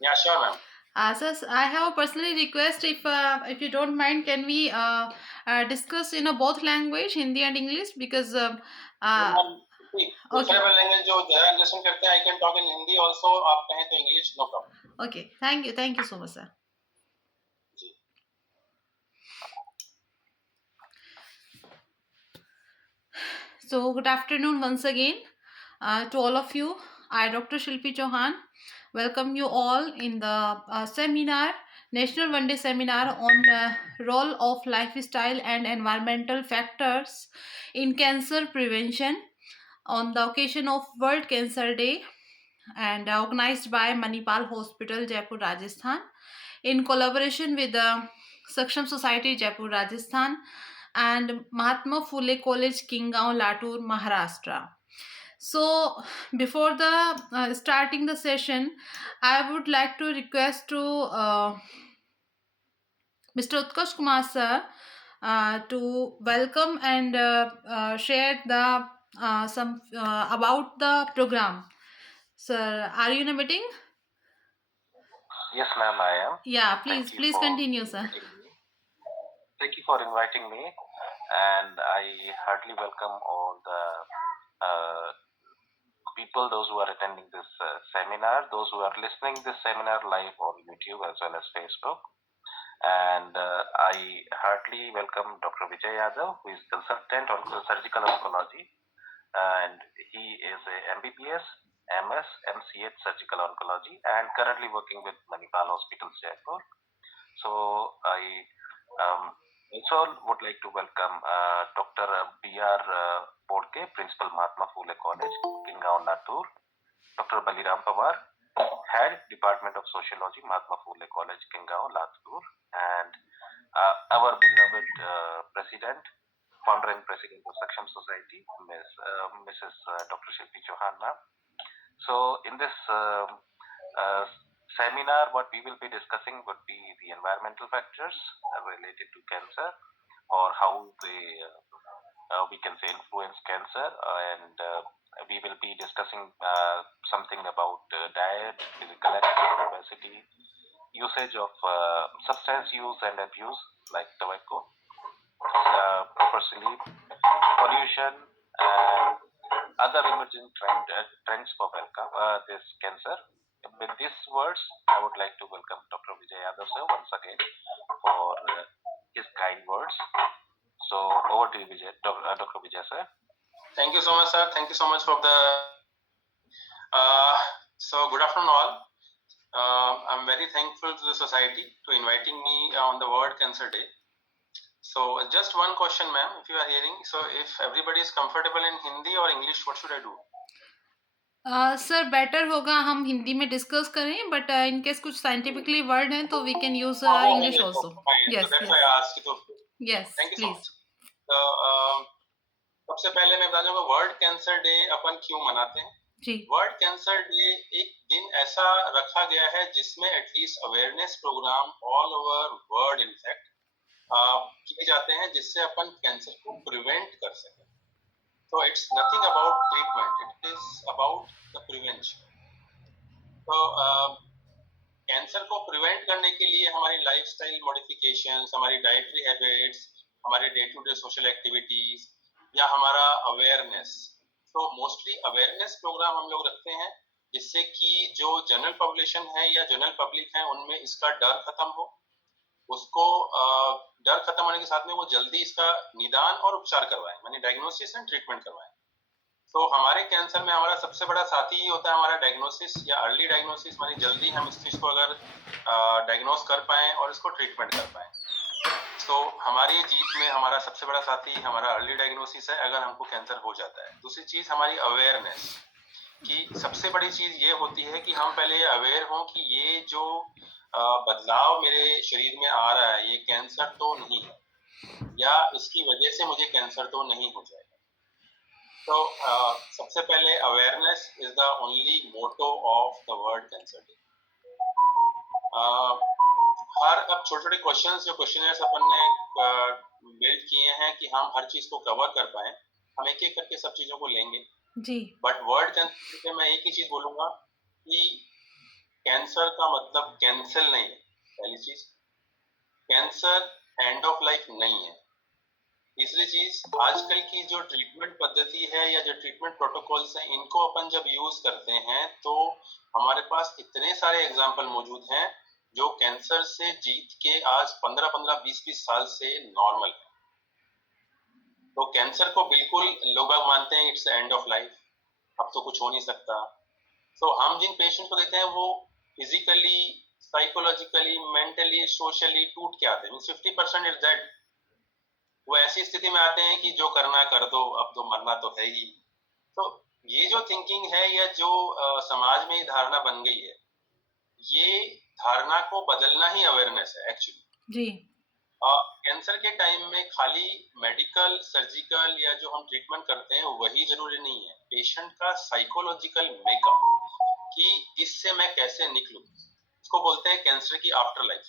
Yeah, sure, ma'am. So I have a personally request if you don't mind, can we discuss in a both language, Hindi and English? Because uh, Ma'am, see, okay, preferable language जो ज़्यादा understand करते हैं, I can talk in Hindi also. आप कहें तो English, no problem. okay. Thank you so much, sir. जी. So good afternoon once again to all of you. I, Dr. Shilpi Chauhan, welcome you all in the seminar, National One Day Seminar on role of lifestyle and environmental factors in cancer prevention on the occasion of World Cancer Day and organized by Manipal Hospital, Jaipur, Rajasthan, in collaboration with the Saksham Society, Jaipur, Rajasthan, and Mahatma Phule College, Kingaon, Latur, Maharashtra. So, before the starting the session, I would like to request to Mr. Utkarsh Kumar sir to welcome and share the some about the program. Sir, are you in a meeting? Yes, ma'am, I am. Yeah, Thank please, you please for continue, sir. inviting me. Thank you for inviting me, and I heartily welcome all the uh, people, those who are attending this seminar, those who are listening this seminar live on YouTube as well as Facebook. And I heartily welcome Dr. Vijay Yadav, who is consultant on surgical oncology, and he is a MBBS, MS, MCH surgical oncology, and currently working with Manipal Hospitals, Jaipur. So I also would like to welcome Dr. B.R. Bodke, Principal Mahatma Phule College, Kingaon, Latur, Dr. Baliram Pawar, Head Department of Sociology, Mahatma Phule College, Kingaon, Latur, and our beloved President, Founder and President of Saksham Society, Mrs. Dr. Shilpi Chauhan ma'am. So in this uh, seminar, what we will be discussing would be the environmental factors related to cancer, or how they we can say influence cancer, and we will be discussing something about diet, physical activity, obesity, usage of substance use and abuse like tobacco, proper sleep, pollution, and other emerging trends for welcome this cancer. With these words, I would like to welcome Dr. Vijay Yadav sir once again for his kind words. So over to you, Vijay, Dr. Vijay sir. Thank you so much, sir. Thank you so much for the. Uh, good afternoon, all. I'm very thankful to the society to inviting me on the World Cancer Day. So just one question, ma'am, if you are hearing. So if everybody is comfortable in Hindi or English, what should I do? Sir better होगा हम हिंदी में discuss करें but in case कुछ scientifically word हैं तो we can use English English. Also. Okay, fine. So yes that's why yes I asked you. Yes Thank you so please. much. So, सबसे पहले मैं बता दूंगा वर्ल्ड कैंसर डे अपन क्यों मनाते हैं. जी. वर्ल्ड कैंसर डे एक दिन ऐसा रखा गया है जिसमें at least awareness program all over world in fact किए जाते हैं जिससे अपन कैंसर को प्रिवेंट कर सकें. So it's nothing about treatment, it is about the prevention. So cancer को प्रिवेंट करने के लिए हमारी लाइफस्टाइल मॉडिफिकेशंस, हमारी डाइटरी हैबिट्स, हमारे day to day social activities या हमारा अवेयरनेस. तो मोस्टली अवेयरनेस प्रोग्राम हम लोग रखते हैं जिससे कि जो जनरल पॉपुलेशन है या जनरल पब्लिक है उनमें इसका डर खत्म हो, उसको डर खत्म होने के साथ में वो जल्दी इसका निदान और उपचार करवाएं, माने डायग्नोसिस एंड ट्रीटमेंट करवाएं. तो हमारे कैंसर में हमारा सबसे बड़ा साथी ही होता है हमारा डायग्नोसिस या अर्ली डायग्नोसिस, मानी जल्दी हम इस चीज को अगर डायग्नोस कर पाए और इसको ट्रीटमेंट कर पाए. तो हमारी जीत में हमारा सबसे बड़ा साथी हमारा अर्ली डायग्नोसिस है अगर हमको कैंसर हो जाता है. दूसरी चीज हमारी अवेयरनेस की सबसे बड़ी चीज ये होती है कि हम पहले अवेयर हों कि ये जो बदलाव मेरे शरीर में आ रहा है ये कैंसर तो नहीं है या इसकी वजह से मुझे कैंसर तो नहीं हो जाएगा. तो सबसे पहले awareness is the only motto of the world cancer day. हर अब छोटे छोटे क्वेश्चंस जो क्वेश्चनर्स अपन ने बिल्ड किए हैं कि हम हर चीज को कवर कर पाए, हम एक एक करके सब चीजों को लेंगे जी. बट वर्ल्ड कैंसर डे मैं एक ही चीज बोलूंगा कि कैंसर का मतलब कैंसिल नहीं है, पहली चीज। कैंसर एंड ऑफ लाइफ नहीं है। तीसरी चीज, आजकल की जो ट्रीटमेंट पद्धति है या जो ट्रीटमेंट प्रोटोकॉल्स हैं, इनको अपन जब यूज करते हैं तो हमारे पास इतने सारे एग्जाम्पल मौजूद हैं जो कैंसर से जीत के आज 15-15, 20-20 साल से नॉर्मल है। तो कैंसर को बिल्कुल लोग मानते हैं इट्स एंड ऑफ लाइफ, अब तो कुछ हो नहीं सकता। तो हम जिन पेशेंट को देखते हैं वो फिजिकली, साइकोलॉजिकली, मेंटली, सोशली टूट के आते हैं। 50% इज डेड। वो ऐसी स्थिति में आते हैं कि जो करना कर दो, अब तो मरना तो है ही। तो ये जो थिंकिंग है या जो समाज में ये धारणा बन गई है, ये धारणा को बदलना ही अवेयरनेस है एक्चुअली। जी कैंसर के टाइम में खाली मेडिकल, सर्जिकल या जो हम ट्रीटमेंट करते हैं वही जरूरी नहीं है। पेशेंट का साइकोलॉजिकल मेकअप कि इससे मैं कैसे निकलूं, इसको बोलते हैं कैंसर की आफ्टर लाइफ।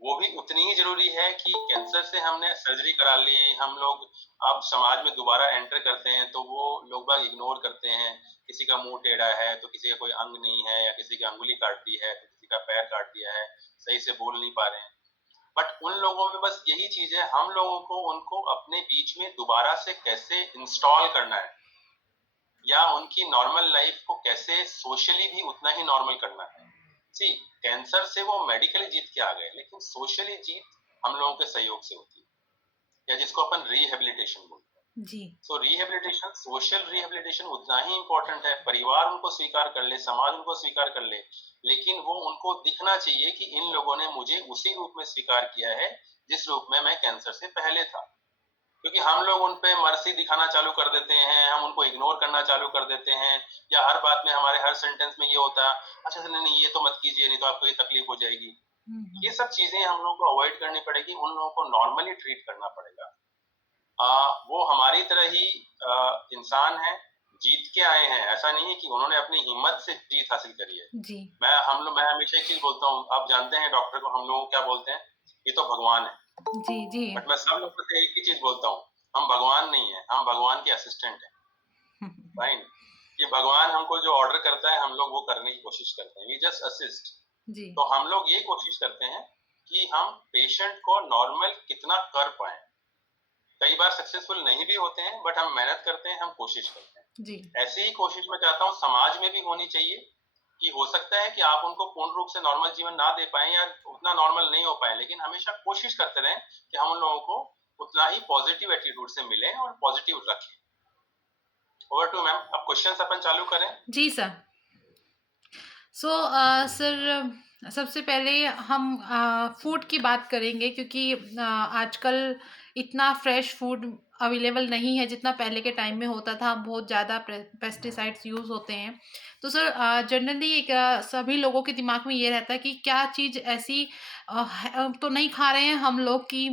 वो भी उतनी ही जरूरी है कि कैंसर से हमने सर्जरी करा ली, हम लोग अब समाज में दोबारा एंटर करते हैं तो वो लोग बाग इग्नोर करते हैं। किसी का मुंह टेढ़ा है तो किसी का कोई अंग नहीं है, या किसी की अंगुली काट दी है तो किसी का पैर काट दिया है, सही से बोल नहीं पा रहे हैं। बट उन लोगों में बस यही चीज है, हम लोगों को उनको अपने बीच में दोबारा से कैसे इंस्टॉल करना है, या उनकी नॉर्मल लाइफ को कैसे सोशली भी उतना ही नॉर्मल करना है। सी, कैंसर से वो मेडिकली जीत के आ गए, लेकिन सोशली जीत हम लोगों के सहयोग से होती है, या जिसको अपन रिहेबिलिटेशन बोलते हैं। जी सो रिहेबिलिटेशन, सोशल रिहेबिलिटेशन उतना ही इंपॉर्टेंट है। परिवार उनको स्वीकार कर ले, समाज उनको स्वीकार कर ले, लेकिन वो उनको दिखना चाहिए कि इन लोगों ने मुझे उसी रूप में स्वीकार किया है जिस रूप में मैं कैंसर से पहले था। क्योंकि हम लोग उन पे मर्सी दिखाना चालू कर देते हैं, हम उनको इग्नोर करना चालू कर देते हैं, या हर बात में हमारे हर सेंटेंस में ये होता है, अच्छा नहीं नहीं ये तो मत कीजिए, नहीं तो आपको ये तकलीफ हो जाएगी। ये सब चीजें हम लोगों को अवॉइड करनी पड़ेगी, उन लोगों को नॉर्मली ट्रीट करना पड़ेगा। वो हमारी तरह ही इंसान है, जीत के आए हैं। ऐसा नहीं है कि उन्होंने अपनी हिम्मत से जीत हासिल करी है। जी मैं हमेशा एक चीज बोलता हूँ, आप जानते हैं डॉक्टर को हम लोग क्या बोलते हैं, ये तो भगवान है। जी जी बट मैं सब लोगों से एक ही चीज बोलता हूँ, हम भगवान नहीं है, हम भगवान के असिस्टेंट हैं। फाइन, ये भगवान हमको जो ऑर्डर करता है हम लोग वो करने की कोशिश करते हैं, वी जस्ट असिस्ट। जी तो हम लोग ये कोशिश करते हैं कि हम पेशेंट को नॉर्मल कितना कर पाए। कई बार सक्सेसफुल नहीं भी होते हैं, बट हम मेहनत करते हैं, हम कोशिश करते हैं। जी ऐसी ही कोशिश मैं चाहता हूँ समाज में भी होनी चाहिए, कि हो सकता है कि आप उनको पूर्ण रूप से नॉर्मल जीवन ना दे पाए या उतना नॉर्मल नहीं हो पाए, लेकिन हमेशा कोशिश करते रहें कि हम उन लोगों को उतना ही पॉजिटिव एटीट्यूड से मिलें और पॉजिटिव रखें। ओवर टू मैम, अब क्वेश्चंस अपन चालू करें। जी सर। सो सर, सबसे पहले हम फूड की बात करेंगे, क्योंकि आजकल इतना फ्रेश फूड अवेलेबल नहीं है जितना पहले के टाइम में होता था। बहुत ज़्यादा पेस्टिसाइड्स यूज़ होते हैं। तो सर, जनरली एक सभी लोगों के दिमाग में ये रहता है कि क्या चीज़ ऐसी तो नहीं खा रहे हैं हम लोग कि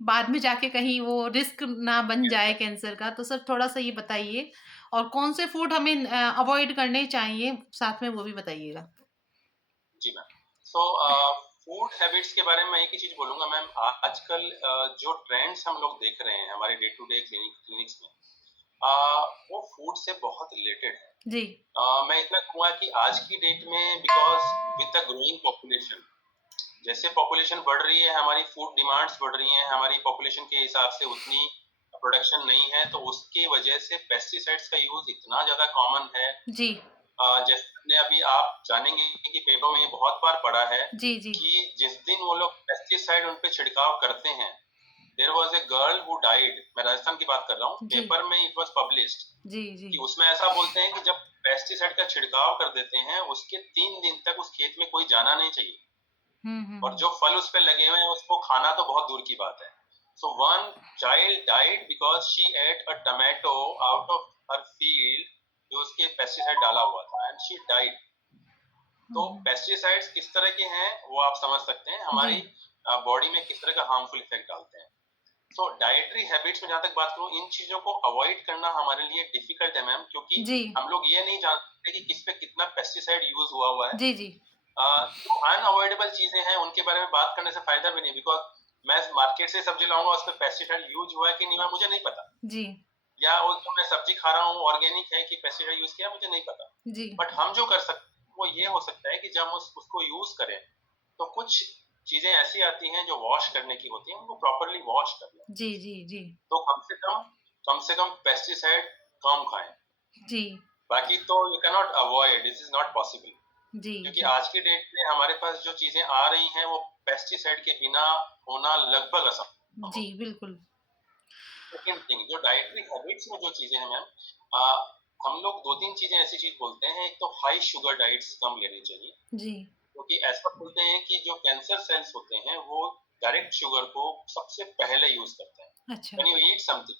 बाद में जाके कहीं वो रिस्क ना बन जाए कैंसर का। तो सर थोड़ा सा ये बताइए, और कौन से फूड हमें अवॉइड करने चाहिए, साथ में वो भी बताइएगा। जी मैम। सो फूड हैबिट्स के बारे में मैं एक ही चीज बोलूंगा मैम। आजकल जो ट्रेंड्स हम लोग देख रहे हैं हमारे डे टू डे क्लिनिक्स में, वो फूड से बहुत रिलेटेड है। जी मैं इतना कहूँगा कि आज की डेट में, because with the growing population, जैसे पॉपुलेशन बढ़ रही है, हमारी फूड डिमांड्स बढ़ रही हैं, हमारी पॉपुलेशन के हिसाब से उतनी प्रोडक्शन नहीं है, तो उसकी वजह से पेस्टिसाइड्स का यूज इतना ज्यादा कॉमन है। जी जैसे अभी आप जानेंगे कि पेपर में ये बहुत बार पढ़ा है जी जी कि जिस दिन वो लोग पेस्टिसाइड उन पे छिड़काव करते हैं, there was a girl who died. मैं राजस्थान की बात कर रहा हूँ, जी पेपर में इट वाज पब्लिश्ड जी जी कि उसमें ऐसा बोलते हैं कि जब पेस्टिसाइड का छिड़काव कर देते हैं उसके 3 दिन तक उस खेत में कोई जाना नहीं चाहिए, और हम्म। जो फल उस पे लगे हुए हैं उसको खाना तो बहुत दूर की बात है। So one child died because she at a tomato out of her field, जो उसके पेस्टिसाइड डाला हुआ था, एंड शी डाइड। तो पेस्टिसाइड्स किस तरह के हैं वो आप समझ सकते हैं, हमारी बॉडी में किस तरह का हार्मफुल इफेक्ट डालते हैं। सो डाइटरी हैबिट्स में जहां तक बात करूं, इन चीजों को अवॉइड करना हमारे लिए डिफिकल्ट है मैम, क्योंकि जी हम लोग ये नहीं जानते कि किस पे कितना पेस्टिसाइड यूज हुआ है। जी जी जो अनअवॉइडेबल चीजें हैं उनके बारे में बात करने से फायदा भी नहीं, बिकॉज मैं मार्केट से सब्जी लाऊंगा, उस पर पेस्टिसाइड यूज हुआ है कि नहीं हुआ मुझे नहीं पता, जी या वो जो मैं सब्जी खा रहा हूँ ऑर्गेनिक है कि पेस्टिसाइड यूज किया मुझे नहीं पता। जी बट हम जो कर सकते वो ये हो सकता है कि जब हम उसको यूज करें तो कुछ चीजें ऐसी आती हैं जो वॉश करने की होती हैं, उनको प्रॉपरली वॉश कर लें। जी, जी, जी, तो कम से कम पेस्टिसाइड कम खाएं। जी, बाकी तो you can not avoid, this is not possible, जी, क्योंकि जी, आज की डेट में हमारे पास जो चीजें आ रही हैं वो पेस्टिसाइड के बिना होना लगभग असंभव। जी, बिल्कुल। सेकंड थिंग, जो डाइटरी हैबिट्स में जो चीजें हैं मैम, हम लोग दो तीन चीजें ऐसी चीज बोलते हैं। एक तो हाई शुगर डाइट्स कम लेनी चाहिए, जी, क्योंकि ऐसा बोलते हैं कि जो कैंसर सेल्स होते हैं वो डायरेक्ट शुगर को सबसे पहले यूज करते हैं। अच्छा, व्हेन यू ईट समथिंग,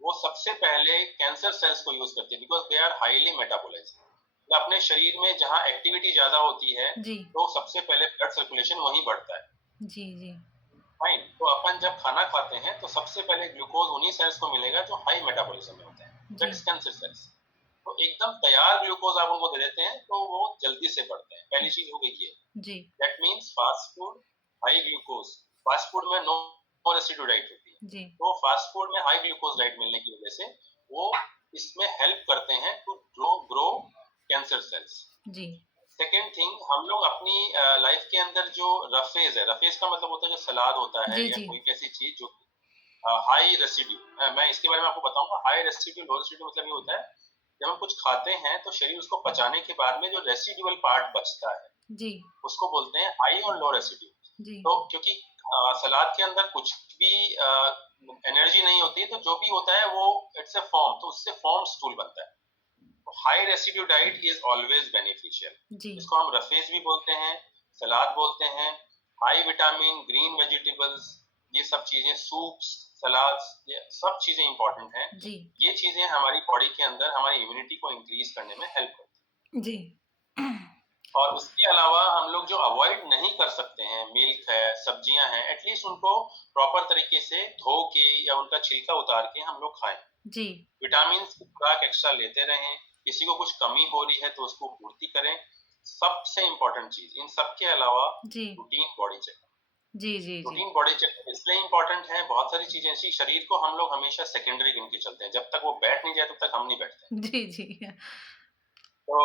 वो सबसे पहले कैंसर सेल्स को यूज करते हैं, because they are highly metabolise. अपने शरीर में जहाँ एक्टिविटी ज्यादा होती है जी, तो सबसे पहले ब्लड सर्कुलेशन वहीं बढ़ता है। जी, जी, फाइन, तो अपन जब खाना खाते हैं तो सबसे पहले ग्लूकोज उन्हीं सेल्स को मिलेगा जो हाई मेटाबॉलिज्म में होते हैं, जी, दैट इज कैंसर सेल्स। तो एकदम तैयार ग्लूकोज आप उनको दे देते हैं तो वो जल्दी से बढ़ते हैं। पहली चीज हो गई ये। जी, that means fast food high glucose, fast food में नो रेसिड्यू डाइट होती है। जी, तो फास्ट फूड में हाई ग्लूकोज डाइट मिलने की वजह से वो इसमें हेल्प करते हैं टू ग्रो कैंसर सेल्स। जी, सेकेंड थिंग, हम लोग अपनी लाइफ के अंदर जो रफेज है, रफेज का मतलब होता है जो सलाद होता है जी, या जी, कोई ऐसी चीज जो हाई रेसिड्यू, मैं इसके बारे में आपको बताऊंगा। हाई रेसिड्यू लो रेसिड्यू मतलब ये होता है, जब हम कुछ खाते हैं तो शरीर उसको पचाने के बाद में जो रेसिडुअल पार्ट बचता है जी, उसको बोलते हैं हाई और लो रेसिड्यू। जी, तो क्योंकि सलाद के अंदर कुछ भी एनर्जी नहीं होती है, तो जो भी होता है वो इट्स ए फॉर्म, तो उससे फॉर्म स्टूल बनता है। High residue diet is always beneficial. जी, इसको हम रफेज भी बोलते हैं, सलाद बोलते हैं। हाई विटामिन ग्रीन वेजिटेबल्स, ये सब चीजें, सूप्स, सलाद्स, ये सब चीजें इंपॉर्टेंट हैं। जी, ये चीजें हमारी बॉडी के अंदर हमारी इम्यूनिटी को इंक्रीज करने में हेल्प करती जी, हैं। और उसके अलावा हम लोग जो अवॉइड नहीं कर सकते हैं, मिल्क है, सब्जियां हैं, एटलीस्ट उनको प्रॉपर तरीके से धो के या उनका छिलका उतार के हम लोग खाएं। जी, विटामिन की खुराक एक्स्ट्रा लेते रहें। किसी को कुछ कमी हो रही है तो उसको पूर्ति करें। सबसे इंपॉर्टेंट चीज इन सब के अलावा जी, रूटीन बॉडी चेक। जी, जी, जी, रूटीन बॉडी चेक इसलिए इंपॉर्टेंट है, बहुत सारी चीजें ऐसी शरीर को हम लोग हमेशा सेकेंडरी गिन के चलते हैं, जब तक वो बैठ नहीं जाए तब तक हम नहीं बैठते। जी, जी, तो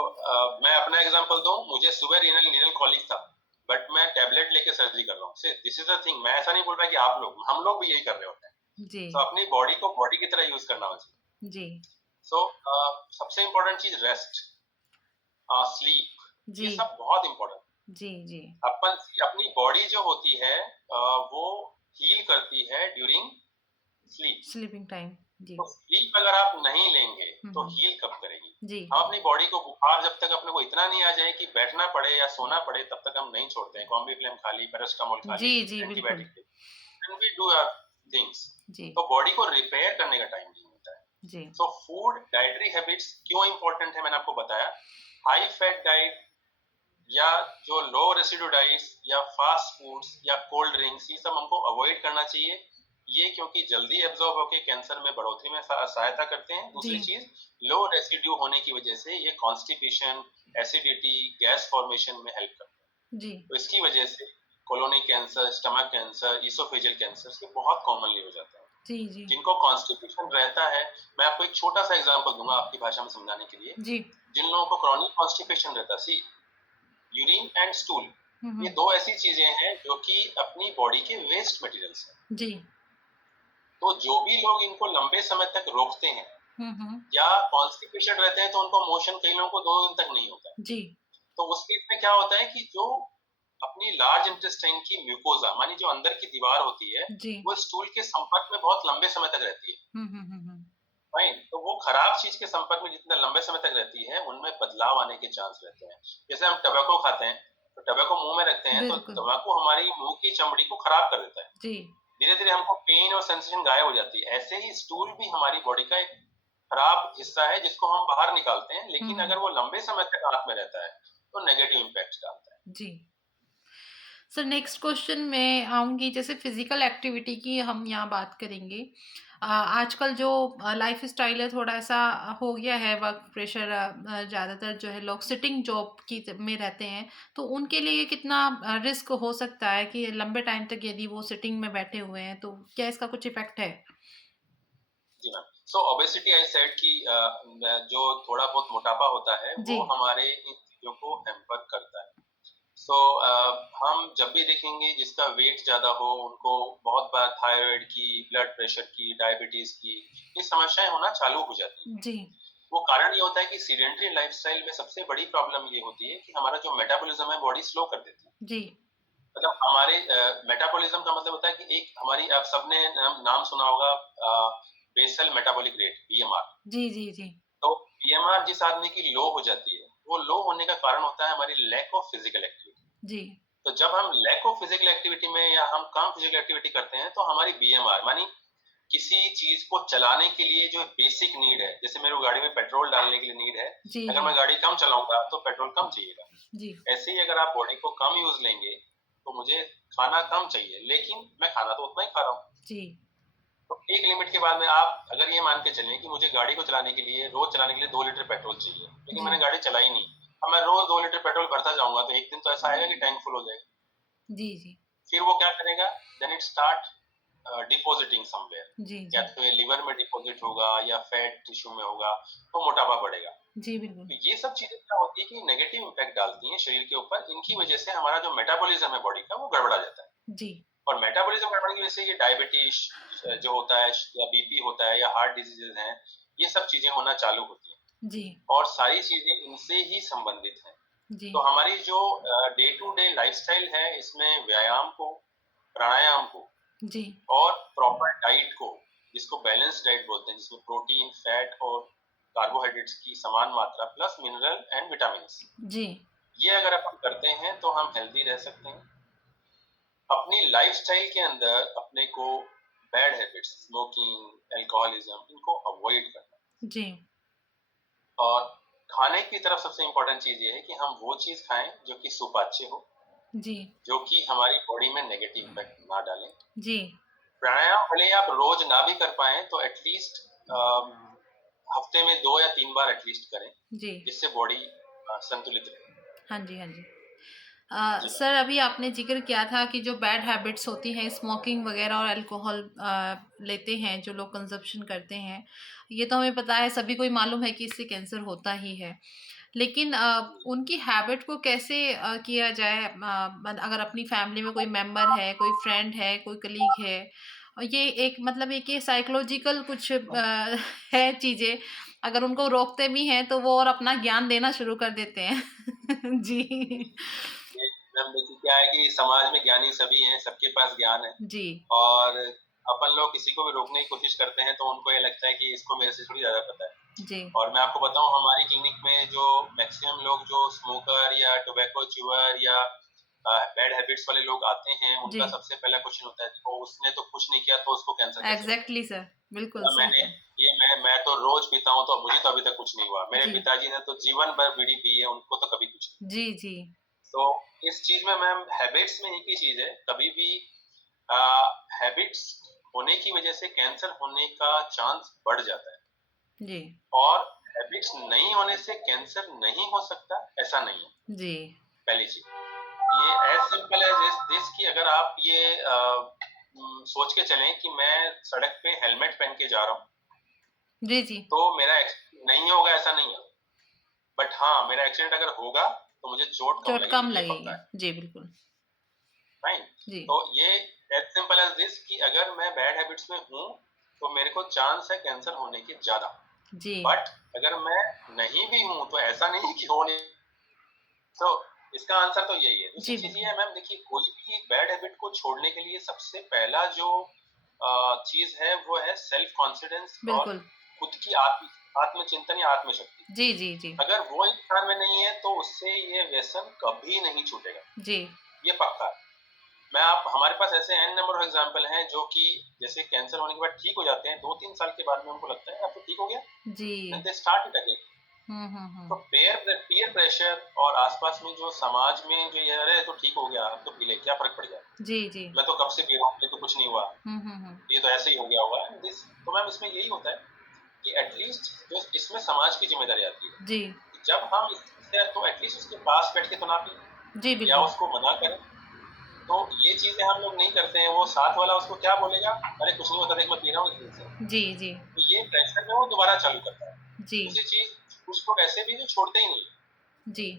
मैं अपना एग्जांपल दूं, मुझे सुबह रीनल नीरल कॉलिक था, बट मैं टैबलेट लेके सर्जरी कर रहा हूँ। दिस इज द थिंग, मैं ऐसा नहीं बोल रहा कि आप लोग, हम लोग भी यही कर रहे होते हैं। जी, तो अपनी बॉडी को बॉडी की तरह यूज करना चाहिए। जी, सो सबसे इंपॉर्टेंट चीज रेस्ट, स्लीप, ये जी, सब बहुत इंपॉर्टेंट। जी, जी, अपन अपनी बॉडी जो होती है वो हील करती है ड्यूरिंग स्लीप। स्लीपिंग टाइम, जी, तो स्लीप अगर आप नहीं लेंगे तो हम्म, हील कब करेगी? जी, हम अपनी बॉडी को, बुखार जब तक अपने को इतना नहीं आ जाए कि बैठना पड़े या सोना पड़े, तब तक हम नहीं छोड़ते हैं। कॉम्बीफ्लेम खा ली, पैरास्टामोल खा ली, जी, जी, बिल्कुल, antibiotic, then we do our things. जी, तो बॉडी को रिपेयर करने का टाइम नहीं मिलता है। जी, सो फूड डाइटरी हैबिट्स क्यों इंपॉर्टेंट है, मैंने आपको बताया। हाई फैट डाइट या जो लो रेसिड्यू डाइट्स या फास्ट फूड्स या कोल्ड ड्रिंक्स, ये सब हमको अवॉइड करना चाहिए। ये क्योंकि जल्दी एब्जॉर्ब होकर कैंसर में बढ़ोतरी में सहायता करते हैं। जी, दूसरी चीज, लो रेसिड्यू होने की वजह से ये कॉन्स्टिपेशन, एसिडिटी, गैस फॉर्मेशन में हेल्प करते हैं। जी, तो इसकी वजह से colony cancer, stomach cancer, oesophageal cancer ये बहुत कॉमनली हो जाता है। जी, जी, जिनको कॉन्स्टिपेशन रहता है, मैं आपको एक छोटा सा एग्जांपल दूंगा आपकी भाषा में समझाने के लिए। जी, जिन लोगों को क्रॉनिक कॉन्स्टिपेशन रहता है, सी, यूरिन एंड स्टूल, ये हम्म, दो ऐसी चीजें हैं जो कि अपनी बॉडी के वेस्ट मटेरियल्स हैं। जी, तो जो भी लोग इनको लंबे समय तक रोकते हैं हम्म, या कॉन्स्टिपेशन रहते हैं तो उनको मोशन कई लोगों को 2 दिन तक नहीं होता है। जी, तो उस केस में क्या होता है कि जो अपनी लार्ज इंटेस्टाइन की म्यूकोजा, मानी जो अंदर की दीवार होती है, जी, वो स्टूल के संपर्क में बहुत लंबे समय तक रहती है। हम्म, फाइन, तो वो खराब चीज के संपर्क में जितना लंबे समय तक रहती है उनमें बदलाव आने के चांस रहते हैं। जैसे हम टबैको खाते हैं, तो टबैको मुंह में रखते हैं तो बिल्कुल, टबैको हमारी मुंह की चमड़ी को खराब कर देता है। जी, धीरे धीरे हमको पेन और सेंसेशन गायब हो जाती है। ऐसे ही स्टूल भी हमारी बॉडी का एक खराब हिस्सा है जिसको हम बाहर निकालते हैं, लेकिन हम्म, अगर वो लंबे समय तक आंत में रहता है तो नेगेटिव इम्पैक्ट डालता है। जी। सर नेक्स्ट क्वेश्चन मैं आऊँगी, जैसे फिजिकल एक्टिविटी की हम यहाँ बात करेंगे। आजकल जो लाइफ स्टाइल है थोड़ा ऐसा हो गया है, वर्क प्रेशर, ज़्यादातर जो है लोग सिटिंग जॉब में रहते हैं, तो उनके लिए कितना रिस्क हो सकता है कि लंबे टाइम तक यदि वो सिटिंग में बैठे हुए हैं, तो क्या इसका कुछ इफेक्ट है? जी ma'am. So obesity I said कि जो थोड़ा बहुत मोटापा होता है जी, वो हमारे इन चीजों को हैम्पर करता है। सो हम जब भी देखेंगे जिसका वेट ज्यादा हो उनको बहुत बार थायराइड की, ब्लड प्रेशर की, डायबिटीज की ये समस्याएं होना चालू हो जाती है। जी वो कारण ये होता है कि सीडेंटरी लाइफस्टाइल में सबसे बड़ी प्रॉब्लम ये होती है कि हमारा जो मेटाबॉलिज्म है बॉडी स्लो कर देती है। जी मतलब हमारे मेटाबॉलिज्म का मतलब होता है कि एक हमारी, आप सबने नाम सुना होगा बेसल मेटाबॉलिक रेट, बीएमआर। जी जी जी तो बीएमआर जिस आदमी की लो हो जाती है वो लो होने का कारण होता है हमारी लैक ऑफ फिजिकल एक्टिविटी। जी तो जब हम लैक ऑफ फिजिकल एक्टिविटी में या हम कम फिजिकल एक्टिविटी करते हैं तो हमारी बीएमआर मानी किसी चीज को चलाने के लिए जो बेसिक नीड है, जैसे मेरे को गाड़ी में पेट्रोल डालने के लिए नीड है, जी अगर जी मैं गाड़ी कम चलाऊंगा तो पेट्रोल कम चाहिएगा। जी ऐसे ही अगर आप बॉडी को कम यूज लेंगे तो मुझे खाना कम चाहिए, लेकिन मैं खाना तो उतना ही खा रहा हूँ। जी तो एक लिमिट के बाद में आप अगर ये मान के चलें कि मुझे गाड़ी को चलाने के लिए, रोज चलाने के लिए 2 लीटर पेट्रोल चाहिए, लेकिन जी मैंने गाड़ी चलाई नहीं, अब मैं रोज 2 लीटर पेट्रोल भरता जाऊंगा तो एक दिन तो ऐसा आएगा कि टैंक फुल हो जाएगा। जी जी फिर वो क्या करेगा, then it start depositing somewhere, जी या जी तो ये लिवर में डिपॉजिट होगा या फैट टिश्यू में होगा, तो मोटापा बढ़ेगा। जी बिल्कुल तो ये सब चीजें क्या होती है कि नेगेटिव इम्पैक्ट डालती हैं शरीर के ऊपर, इनकी वजह से हमारा जो मेटाबॉलिज्म है बॉडी का वो गड़बड़ा जाता है। जी और मेटाबॉलिज्म गड़बड़ने की वजह से ये डायबिटीज जो होता है या बीपी होता है या हार्ट डिजीजेज हैं, ये सब चीजें होना चालू होती हैं जी और सारी चीजें इनसे ही संबंधित हैं। जी तो हमारी जो डे टू डे लाइफस्टाइल है इसमें व्यायाम को, प्राणायाम को जी और प्रॉपर डाइट को, जिसको बैलेंस डाइट बोलते हैं, जिसमें प्रोटीन, फैट और कार्बोहाइड्रेट्स की समान मात्रा प्लस मिनरल एंड विटामिन, जी ये अगर अपन करते हैं तो हम हेल्दी रह सकते हैं। अपनी लाइफस्टाइल के अंदर अपने को बैड हैबिट्स, स्मोकिंग, अल्कोहलिज्म, इनको अवॉइड करना। जी और खाने की तरफ सबसे इम्पोर्टेंट चीज ये है कि हम वो चीज खाएं जो कि सुपाच्य हो, जी जो कि हमारी बॉडी में नेगेटिव इम्पैक्ट ना डालें। जी प्राणायाम भले ही आप रोज ना भी कर पाए तो एटलीस्ट हफ्ते में 2 या 3 बार एटलीस्ट करें, जी जिससे बॉडी संतुलित रहे। हाँ जी हाँ जी जी मैम। सर अभी आपने जिक्र किया था कि जो बैड हैबिट्स होती हैं स्मोकिंग वगैरह और अल्कोहल लेते हैं जो लोग कंजप्शन करते हैं, ये तो हमें पता है, सभी को ही मालूम है कि इससे कैंसर होता ही है। लेकिन उनकी हैबिट को कैसे किया जाए, अगर अपनी फैमिली में कोई मेंबर है, कोई फ्रेंड है, कोई कलीग है, और ये एक मतलब एक ये साइकोलॉजिकल कुछ है चीज़ें, अगर उनको रोकते भी हैं तो वो और अपना ज्ञान देना शुरू कर देते हैं। जी ये मैम देखिए क्या है कि समाज में ज्ञानी सभी हैं, सबके पास ज्ञान है, जी और अपन लोग किसी को भी रोकने की कोशिश करते हैं तो उनको ये लगता है कि इसको मेरे से थोड़ी ज्यादा पता है। जी और मैं आपको बताऊं हमारी क्लिनिक में जो मैक्सिमम लोग जो स्मोकर या टोबैको च्यूअर या बैड हैबिट्स वाले लोग आते हैं, जी उनका सबसे पहला क्वेश्चन होता है तो उसने तो कुछ नहीं किया तो उसको कैंसर कैसे हो एग्जैक्टली सर, बिल्कुल गया? सही मैंने है। ये मैं तो रोज पीता हूँ तो मुझे तो अभी तक कुछ नहीं हुआ, मेरे जी पिताजी ने तो जीवन भर बीड़ी पी है, उनको तो कभी कुछ नहीं। जी जी तो इस चीज में मैम हैबिट्स में एक ही चीज है, कभी भी हैबिट्स होने की वजह से कैंसर होने का चांस बढ़ जाता है, जी और हैबिट्स नहीं होने से कैंसर नहीं हो सकता ऐसा नहीं है। जी पहली चीज ये एज सिंपल एज दिस कि अगर आप ये सोच के चलें कि मैं सड़क पे हेलमेट पहन के जा रहा हूँ जी जी तो मेरा एक्सीडेंट नहीं होगा ऐसा नहीं है, बट हाँ मेरा एक्सीडेंट अगर होगा तो मुझे चोट कम चोट कम लगेगी, ये पक्का लगेगी। है। जी बिल्कुल। राइट। जी तो ये एज सिंपल एज दिस कि अगर मैं बैड हैबिट्स में हूँ तो मेरे को चांस है कैंसर होने की ज्यादा, जी बट अगर मैं नहीं भी हूँ तो ऐसा नहीं कि हो नहीं। तो इसका आंसर तो यही है। दूसरी जी चीज ये बिल्कुल है मैम, देखिए कोई भी बैड हैबिट को छोड़ने के लिए सबसे पहला जो चीज है वो है सेल्फ कॉन्फिडेंस और बिल्कुल। खुद की आत्मचिंतन या आत्मशक्ति। जी जी जी अगर वो इंसान में नहीं है तो उससे ये व्यसन कभी नहीं छूटेगा, जी ये पक्का है। मैं आप हमारे पास ऐसे एन नंबर ऑफ एग्जांपल हैं जो कि जैसे कैंसर होने के बाद ठीक हो जाते हैं, 2-3 साल के बाद में उनको लगता है अब तो ठीक हो गया, जी then they start it again. तो पीयर प्रेशर और आसपास में जो समाज में जो ये अरे तो ठीक हो गया अब तो पी ले क्या फर्क पड़ जाए, जी जी मैं तो कब से पी रहा हूँ, ये तो कुछ नहीं हुआ, हम्म। ये तो ऐसे ही हो गया होगा दिस। तो मैम इसमें यही होता है कि एटलीस्ट जो इसमें समाज की जिम्मेदारी आती है जी कि जब हम इससे तो एटलीस्ट उसके पास बैठ के तो ना पिए जी या बिल्कुल। उसको मना करें। तो ये चीजें हम लोग नहीं करते हैं, वो साथ वाला उसको क्या बोलेगा, अरे कुछ नहीं होता देख मैं पी रहा हूँ इस दिन से, जी जी तो ये प्रेशर में वो दोबारा चालू करता है। जी दूसरी चीज कुछ लोग ऐसे भी जो छोड़ते ही नहीं, जी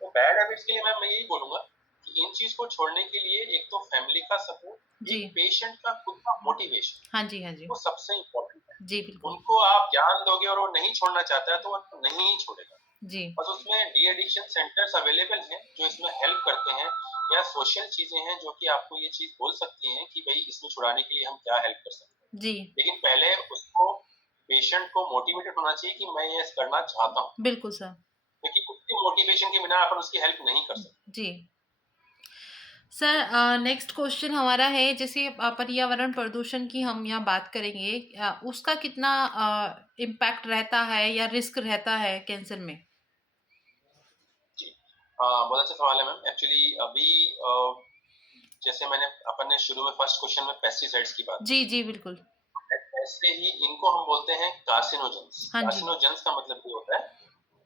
तो बैड हैबिट्स के लिए मैं यही बोलूंगा कि इन चीज को छोड़ने के लिए एक तो फैमिली का सपोर्ट, जी। एक पेशेंट का खुद का मोटिवेशन, हाँ जी, हाँ जी। वो सबसे इम्पोर्टेंट है। जी, बिल्कुल। उनको आप ज्ञान दोगे और वो नहीं छोड़ना चाहता है तो वो नहीं ही छोड़ेगा। जी। बस उसमें डी एडिक्शन सेंटर्स अवेलेबल हैं जो इसमें हेल्प करते हैं, या सोशल चीजें हैं जो कि आपको ये चीज बोल सकती हैं कि भाई इसमें छुड़ाने के लिए हम क्या हेल्प कर सकते हैं। जी, लेकिन पहले उसको, पेशेंट को मोटिवेटेड होना चाहिए कि मैं ये करना चाहता हूँ, बिल्कुल सर। क्योंकि उसके मोटिवेशन के बिना अपन उसकी हेल्प नहीं कर सकते। जी। सर नेक्स्ट क्वेश्चन हमारा है, जैसे पर्यावरण प्रदूषण की हम यहाँ बात करेंगे, उसका कितना इम्पैक्ट रहता है या रिस्क रहता है कैंसर में? जी, बहुत अच्छा सवाल है मैम। एक्चुअली अभी जैसे मैंने अपन ने शुरू में फर्स्ट क्वेश्चन में पेस्टिसाइड्स की बात जी, जी, बिल्कुल। की, ऐसे ही इनको हम बोलते हैं कार्सिनोजेंस। हाँ जी। कार्सिनोजेंस का मतलब ये होता है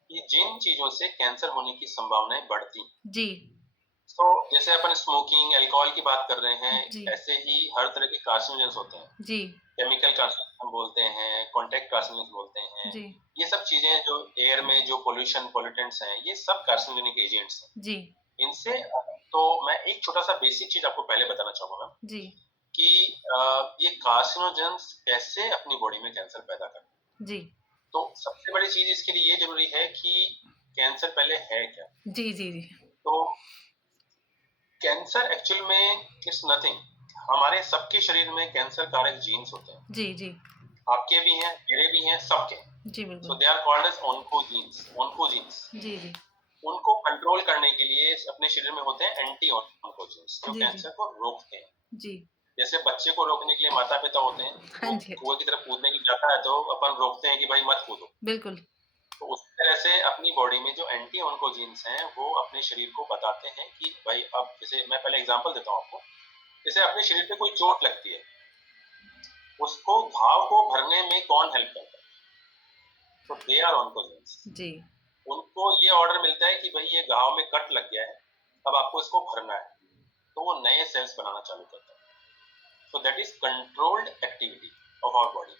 कि जिन चीजों से कैंसर होने की संभावनाएं बढ़ती हैं। जी, तो जैसे अपन स्मोकिंग, अल्कोहल की बात कर रहे हैं, जी, ऐसे ही हर तरह के कार्सिनोजेंस होते हैं। जी, केमिकल कार्सिनोजेंस हम बोलते हैं, कॉन्टैक्ट कार्सिनोजेंस बोलते हैं। जी, ये सब चीजें जो एयर में जो पोल्यूशन पोल्यूटेंट्स हैं, ये सब कार्सिनोजेनिक एजेंट्स हैं। जी, इनसे तो मैं एक छोटा सा बेसिक चीज आपको पहले बताना चाहूंगा मैम, जी, कि ये कार्सिनोजेंस कैसे अपनी बॉडी में कैंसर पैदा करते हैं। जी, तो सबसे बड़ी चीज इसके लिए ये जरूरी है कि कैंसर पहले है क्या। जी, जी, जी, तो कैंसर एक्चुअल में इट्स नथिंग। हमारे सबके शरीर में कैंसर कारक जीन्स होते हैं, जी, जी, आपके भी हैं, मेरे भी हैं, सबके। जी, सो बिल्कुल। They are called as oncogenes. Oncogenes जी, जी, उनको कंट्रोल करने के लिए अपने शरीर में होते हैं एंटी ऑन्कोजीन्स, जो जी, जी, कैंसर को रोकते हैं। जी, जैसे बच्चे को रोकने के लिए माता पिता होते हैं, हाँ वो जी, हाँ कुएं जी, की तरफ कूदने की जाता है तो अपन रोकते हैं कि भाई मत कूदो। बिल्कुल। तो उस तरह से अपनी बॉडी में जो एंटी ऑन्कोजीन्स हैं वो अपने शरीर को बताते हैं कि भाई, अब जैसे मैं पहले एग्जांपल देता हूँ आपको। जैसे अपने शरीर पे कोई चोट लगती है, उसको घाव को भरने में कौन हेल्प करता है? तो दे आर ऑन्कोजेंस। जी, उनको ये ऑर्डर मिलता है कि भाई ये घाव में कट लग गया है, अब आपको इसको भरना है, तो वो नए सेल्स बनाना चालू करता है। So that is controlled activity of our body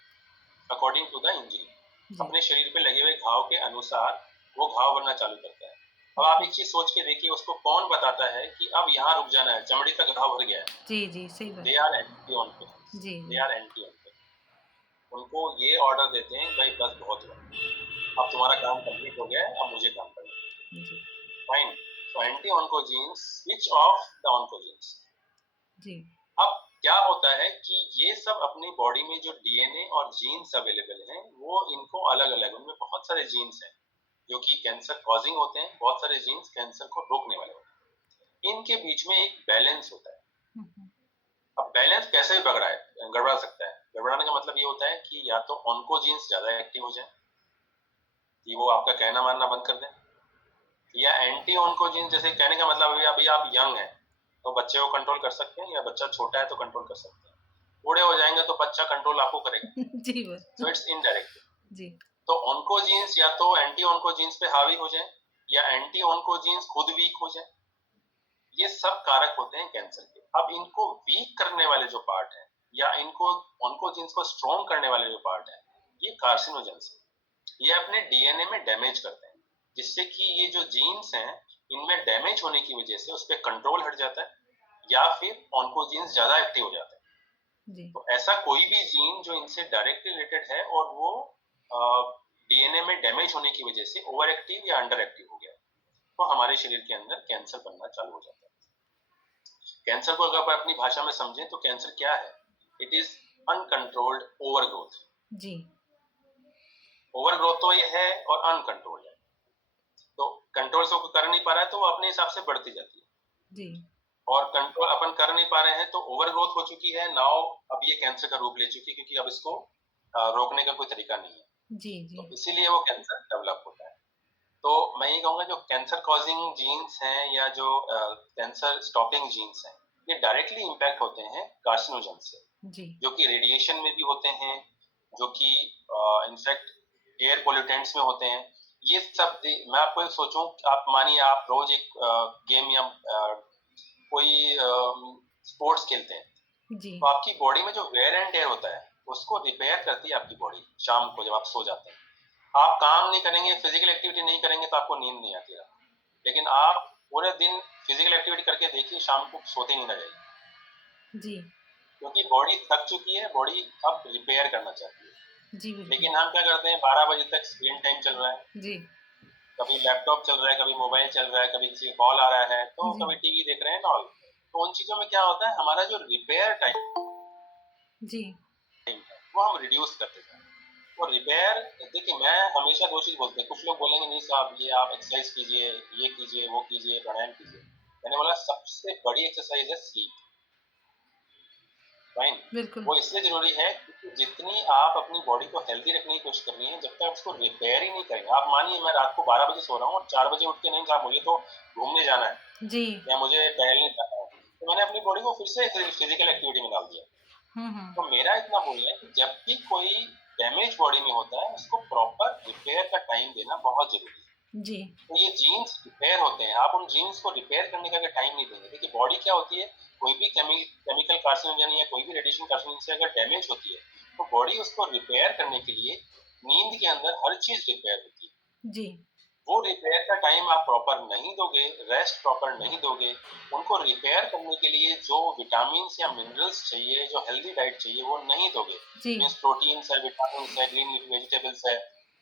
according to the injury. जी, अपने शरीर पे लगे हुए घाव के अनुसार वो घाव बनना चालू करता है। अब आप एक चीज सोच के देखिए, उसको कौन बताता है कि अब यहाँ रुक जाना है, चमड़ी का घाव भर गया है? जी, जी, सही दे बात। Are anti oncogenes. जी, दे जी, आर एंटी ऑन्कोजेंस। उनको ये ऑर्डर देते हैं भाई बस बहुत हुआ, अब तुम्हारा काम कंप्लीट हो गया है, अब मुझे काम करना है। जी, fine. So anti oncogenes switch off the oncogenes. जी, अब क्या होता है कि ये सब अपनी बॉडी में जो डीएनए और जीन्स अवेलेबल हैं, वो इनको अलग अलग, उनमें बहुत सारे जीन्स हैं जो कि कैंसर कॉजिंग होते हैं, बहुत सारे जीन्स कैंसर को रोकने वाले होते हैं। इनके बीच में एक बैलेंस होता है। हम्म, अब बैलेंस कैसे भी गड़बड़ा सकता है। गड़बड़ाने का मतलब ये होता है कि या तो ऑन्कोजीन्स ज्यादा एक्टिव हो जाए कि वो आपका कहना मानना बंद कर दें, या एंटी ऑन्कोजीन, जैसे कहने का मतलब है अभी आप यंग हैं तो बच्चे को कंट्रोल कर सकते हैं, या बच्चा छोटा है तो कंट्रोल कर सकते हैं। बूढ़े हो जाएंगे तो बच्चा कंट्रोल आपको करेगा। जी, बस। So it's indirect. जी, तो ऑन्कोजीन्स या तो एंटी ऑन्कोजीन्स पे हावी हो जाए, या एंटी ऑन्कोजीन्स खुद वीक हो जाए। ये सब कारक होते हैं कैंसर के। अब इनको वीक करने वाले जो पार्ट है, या इनको ऑन्कोजीन्स को स्ट्रॉन्ग करने वाले जो पार्ट है, ये कार्सिनोजेंस है। ये अपने डीएनए में डैमेज करते हैं, जिससे कि ये जो जीन्स हैं, इनमें डैमेज होने की वजह से उस पर कंट्रोल हट जाता है, या फिर ऑन्कोजीन्स ज्यादा एक्टिव हो जाते हैं। जी, तो ऐसा कोई भी जीन जो इनसे डायरेक्टली रिलेटेड है और वो डीएनए में डैमेज होने की वजह से ओवर एक्टिव या अंडर एक्टिव हो गया, तो हमारे शरीर के अंदर कैंसर बनना चालू हो जाता है। कैंसर को अगर आप अपनी भाषा में समझें तो कैंसर क्या है? It is uncontrolled overgrowth. जी, ओवरग्रोथ तो ये है, और अनकंट्रोल्ड है। तो कंट्रोल से वो कर नहीं पा रहा है तो वो अपने हिसाब से बढ़ती जाती है, जी, और कंट्रोल अपन कर नहीं पा रहे हैं तो ओवरग्रोथ हो चुकी है नाउ। अब ये कैंसर का रूप ले चुकी है, क्योंकि अब इसको रोकने का कोई तरीका नहीं है। जी, जी, तो इसीलिए वो कैंसर डेवलप होता है। तो मैं ये कहूंगा जो कैंसर कॉजिंग जीन्स हैं, या जो कैंसर स्टॉपिंग जीन्स हैं, ये डायरेक्टली इम्पैक्ट होते हैं कार्सिनोजन से, जी, जो कि रेडिएशन में भी होते हैं, जो कि इनफैक्ट एयर पोल्यूटेंट्स में होते हैं। ये सब मैं आपको सोचूं, आप मानिए आप रोज एक गेम या कोई स्पोर्ट्स खेलते हैं, जी, तो आपकी बॉडी में जो वेयर एंड टेयर होता है उसको रिपेयर करती है आपकी बॉडी। शाम को जब आप सो जाते हैं, आप काम नहीं करेंगे, फिजिकल एक्टिविटी नहीं करेंगे, तो आपको नींद नहीं आती है। लेकिन आप पूरे दिन फिजिकल एक्टिविटी करके देखिए, शाम को सोते नहीं ना जाइए, जी क्योंकि बॉडी थक चुकी है, बॉडी अब रिपेयर करना चाहती है। जी बिल्कुल लेकिन हम क्या करते हैं, 12 बजे तक स्क्रीन टाइम चल रहा है, जी कभी लैपटॉप चल रहा है, कभी मोबाइल चल रहा है, कभी कॉल आ रहा है, तो जी कभी टीवी देख रहे हैं ऑल। तो उन चीजों में क्या होता है, हमारा जो रिपेयर टाइम जी है वो हम रिड्यूस करते हैं। वो रिपेयर, देखिए मैं हमेशा दो चीज बोलते हैं, कुछ लोग बोलेंगे नहीं साहब ये आप एक्सरसाइज कीजिए, ये कीजिए, वो कीजिए, प्राणायाम कीजिए। मैंने बोला सबसे बड़ी एक्सरसाइज है स्लीप। फाइन। बिल्कुल वो इसलिए जरूरी है क्योंकि जितनी आप अपनी बॉडी को हेल्दी रखने की कोशिश कर रही हैं, जब तक आप उसको रिपेयर ही नहीं करेंगे, आप मानिए मैं रात को 12 बजे सो रहा हूँ और 4 बजे उठ के नहीं कहा मुझे तो घूमने जाना है जी या मुझे टहलने जाना है, तो मैंने अपनी बॉडी को फिर से फिजिकल एक्टिविटी में डाल दिया। हम्म। तो मेरा इतना बोलना है कि जब भी कोई डैमेज बॉडी में होता है, उसको प्रॉपर रिपेयर का टाइम देना बहुत जरूरी है। जी तो ये जीन्स रिपेयर होते हैं, आप उन जीन्स को रिपेयर करने का अगर टाइम नहीं देंगे, देखिए बॉडी क्या होती है, कोई भी केमिकल कार्सिनोजन या कोई भी रेडिएशन कार्सिनोजन से अगर डैमेज होती है, तो बॉडी उसको रिपेयर करने के लिए, नींद के अंदर हर चीज रिपेयर होती है। जी वो रिपेयर का टाइम आप प्रॉपर नहीं दोगे, रेस्ट प्रॉपर नहीं दोगे, उनको रिपेयर करने के लिए जो विटामिन या मिनरल्स चाहिए, जो हेल्दी डाइट चाहिए, वो नहीं दोगे, जी मीन्स प्रोटीन्स है, विटामिन है, ग्रीन लीफी वेजिटेबल्स है,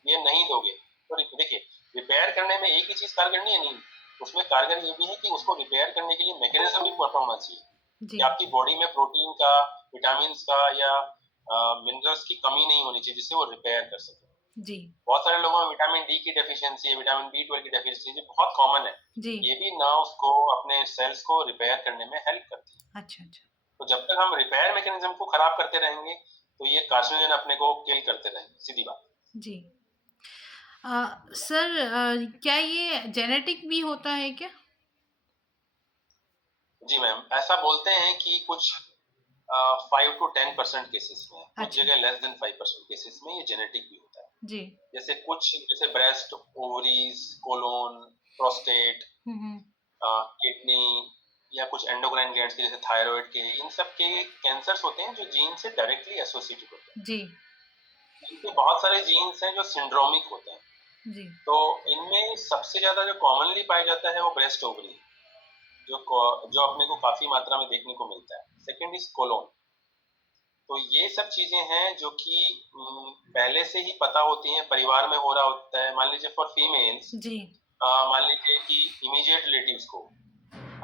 ये नहीं दोगे, तो देखिए रिपेयर करने में एक ही चीज कारगर नहीं है, नींद। उसमें कारगर ये भी है कि उसको रिपेयर करने के लिए मैकेनिज्म भी पता होना चाहिए जी कि आपकी बॉडी में प्रोटीन का, विटामिन का या मिनरल्स की कमी नहीं होनी चाहिए जिससे वो रिपेयर कर सके। जी बहुत सारे लोगों में विटामिन डी की डेफिशिएंसी है, विटामिन बी 12 की डेफिशिएंसी है, बहुत कॉमन है। जी ये भी नर्व्स को, अपने सेल्स को रिपेयर करने में हेल्प करती है। अच्छा अच्छा तो जब तक हम रिपेयर मैकेनिज्म को खराब करते रहेंगे, तो ये कार्सिनोजन अपने को किल करते रहेंगे, सीधी बात। जी सर क्या ये जेनेटिक भी होता है क्या? जी मैम, ऐसा बोलते हैं कि कुछ 5 to 10% केसेस में, कुछ अच्छा जगह लेस देन 5% केसेस में ये जेनेटिक भी होता है। जी जैसे कुछ, जैसे ब्रेस्ट, ओवरीज, कोलोन, प्रोस्टेट, हम्म किडनी या कुछ एंडोक्राइन ग्लैंड्स के जैसे थायराइड के, इन सब के कैंसर्स होते हैं जो जीन से डायरेक्टली एसोसिएटेड होते हैं। जी इनके बहुत सारे जीन्स हैं जो सिंड्रोमिक होते हैं। जी तो इनमें सबसे ज्यादा जो कॉमनली पाया जाता है वो ब्रेस्ट ओवरी, जो अपने को काफी मात्रा में देखने को मिलता है। Second is colon. तो ये सब चीजें हैं जो कि पहले से ही पता होती हैं, परिवार में हो रहा होता है। मान लीजिए फॉर फीमेल्स, जी मान लीजिए कि इमीडिएट रिलेटिव्स को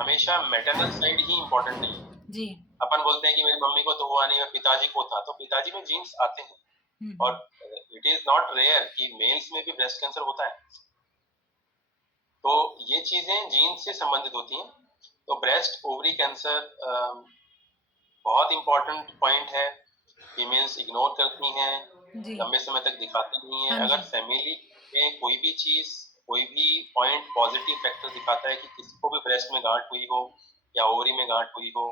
हमेशा मैटरनल साइड ही इम्पोर्टेंट नहीं है। जी अपन बोलते हैं कि मेरी मम्मी को तो हुआ नहीं, पिताजी को था, तो पिताजी में जीन्स आते हैं। हम्म और इट इज नॉट रेयर कि मेल्स में भी ब्रेस्ट कैंसर होता है। तो ये चीजें जीन्स से संबंधित होती हैं। तो ब्रेस्ट ओवरी कैंसर बहुत इंपॉर्टेंट पॉइंट है। फीमेल्स इग्नोर करती हैं, जी लंबे समय तक दिखाती नहीं है। हाँ अगर जी फैमिली में कोई भी चीज, कोई भी पॉइंट पॉजिटिव फैक्टर दिखाता है कि किसी को भी ब्रेस्ट में गांठ हुई हो या ओवरी में गांठ हुई हो,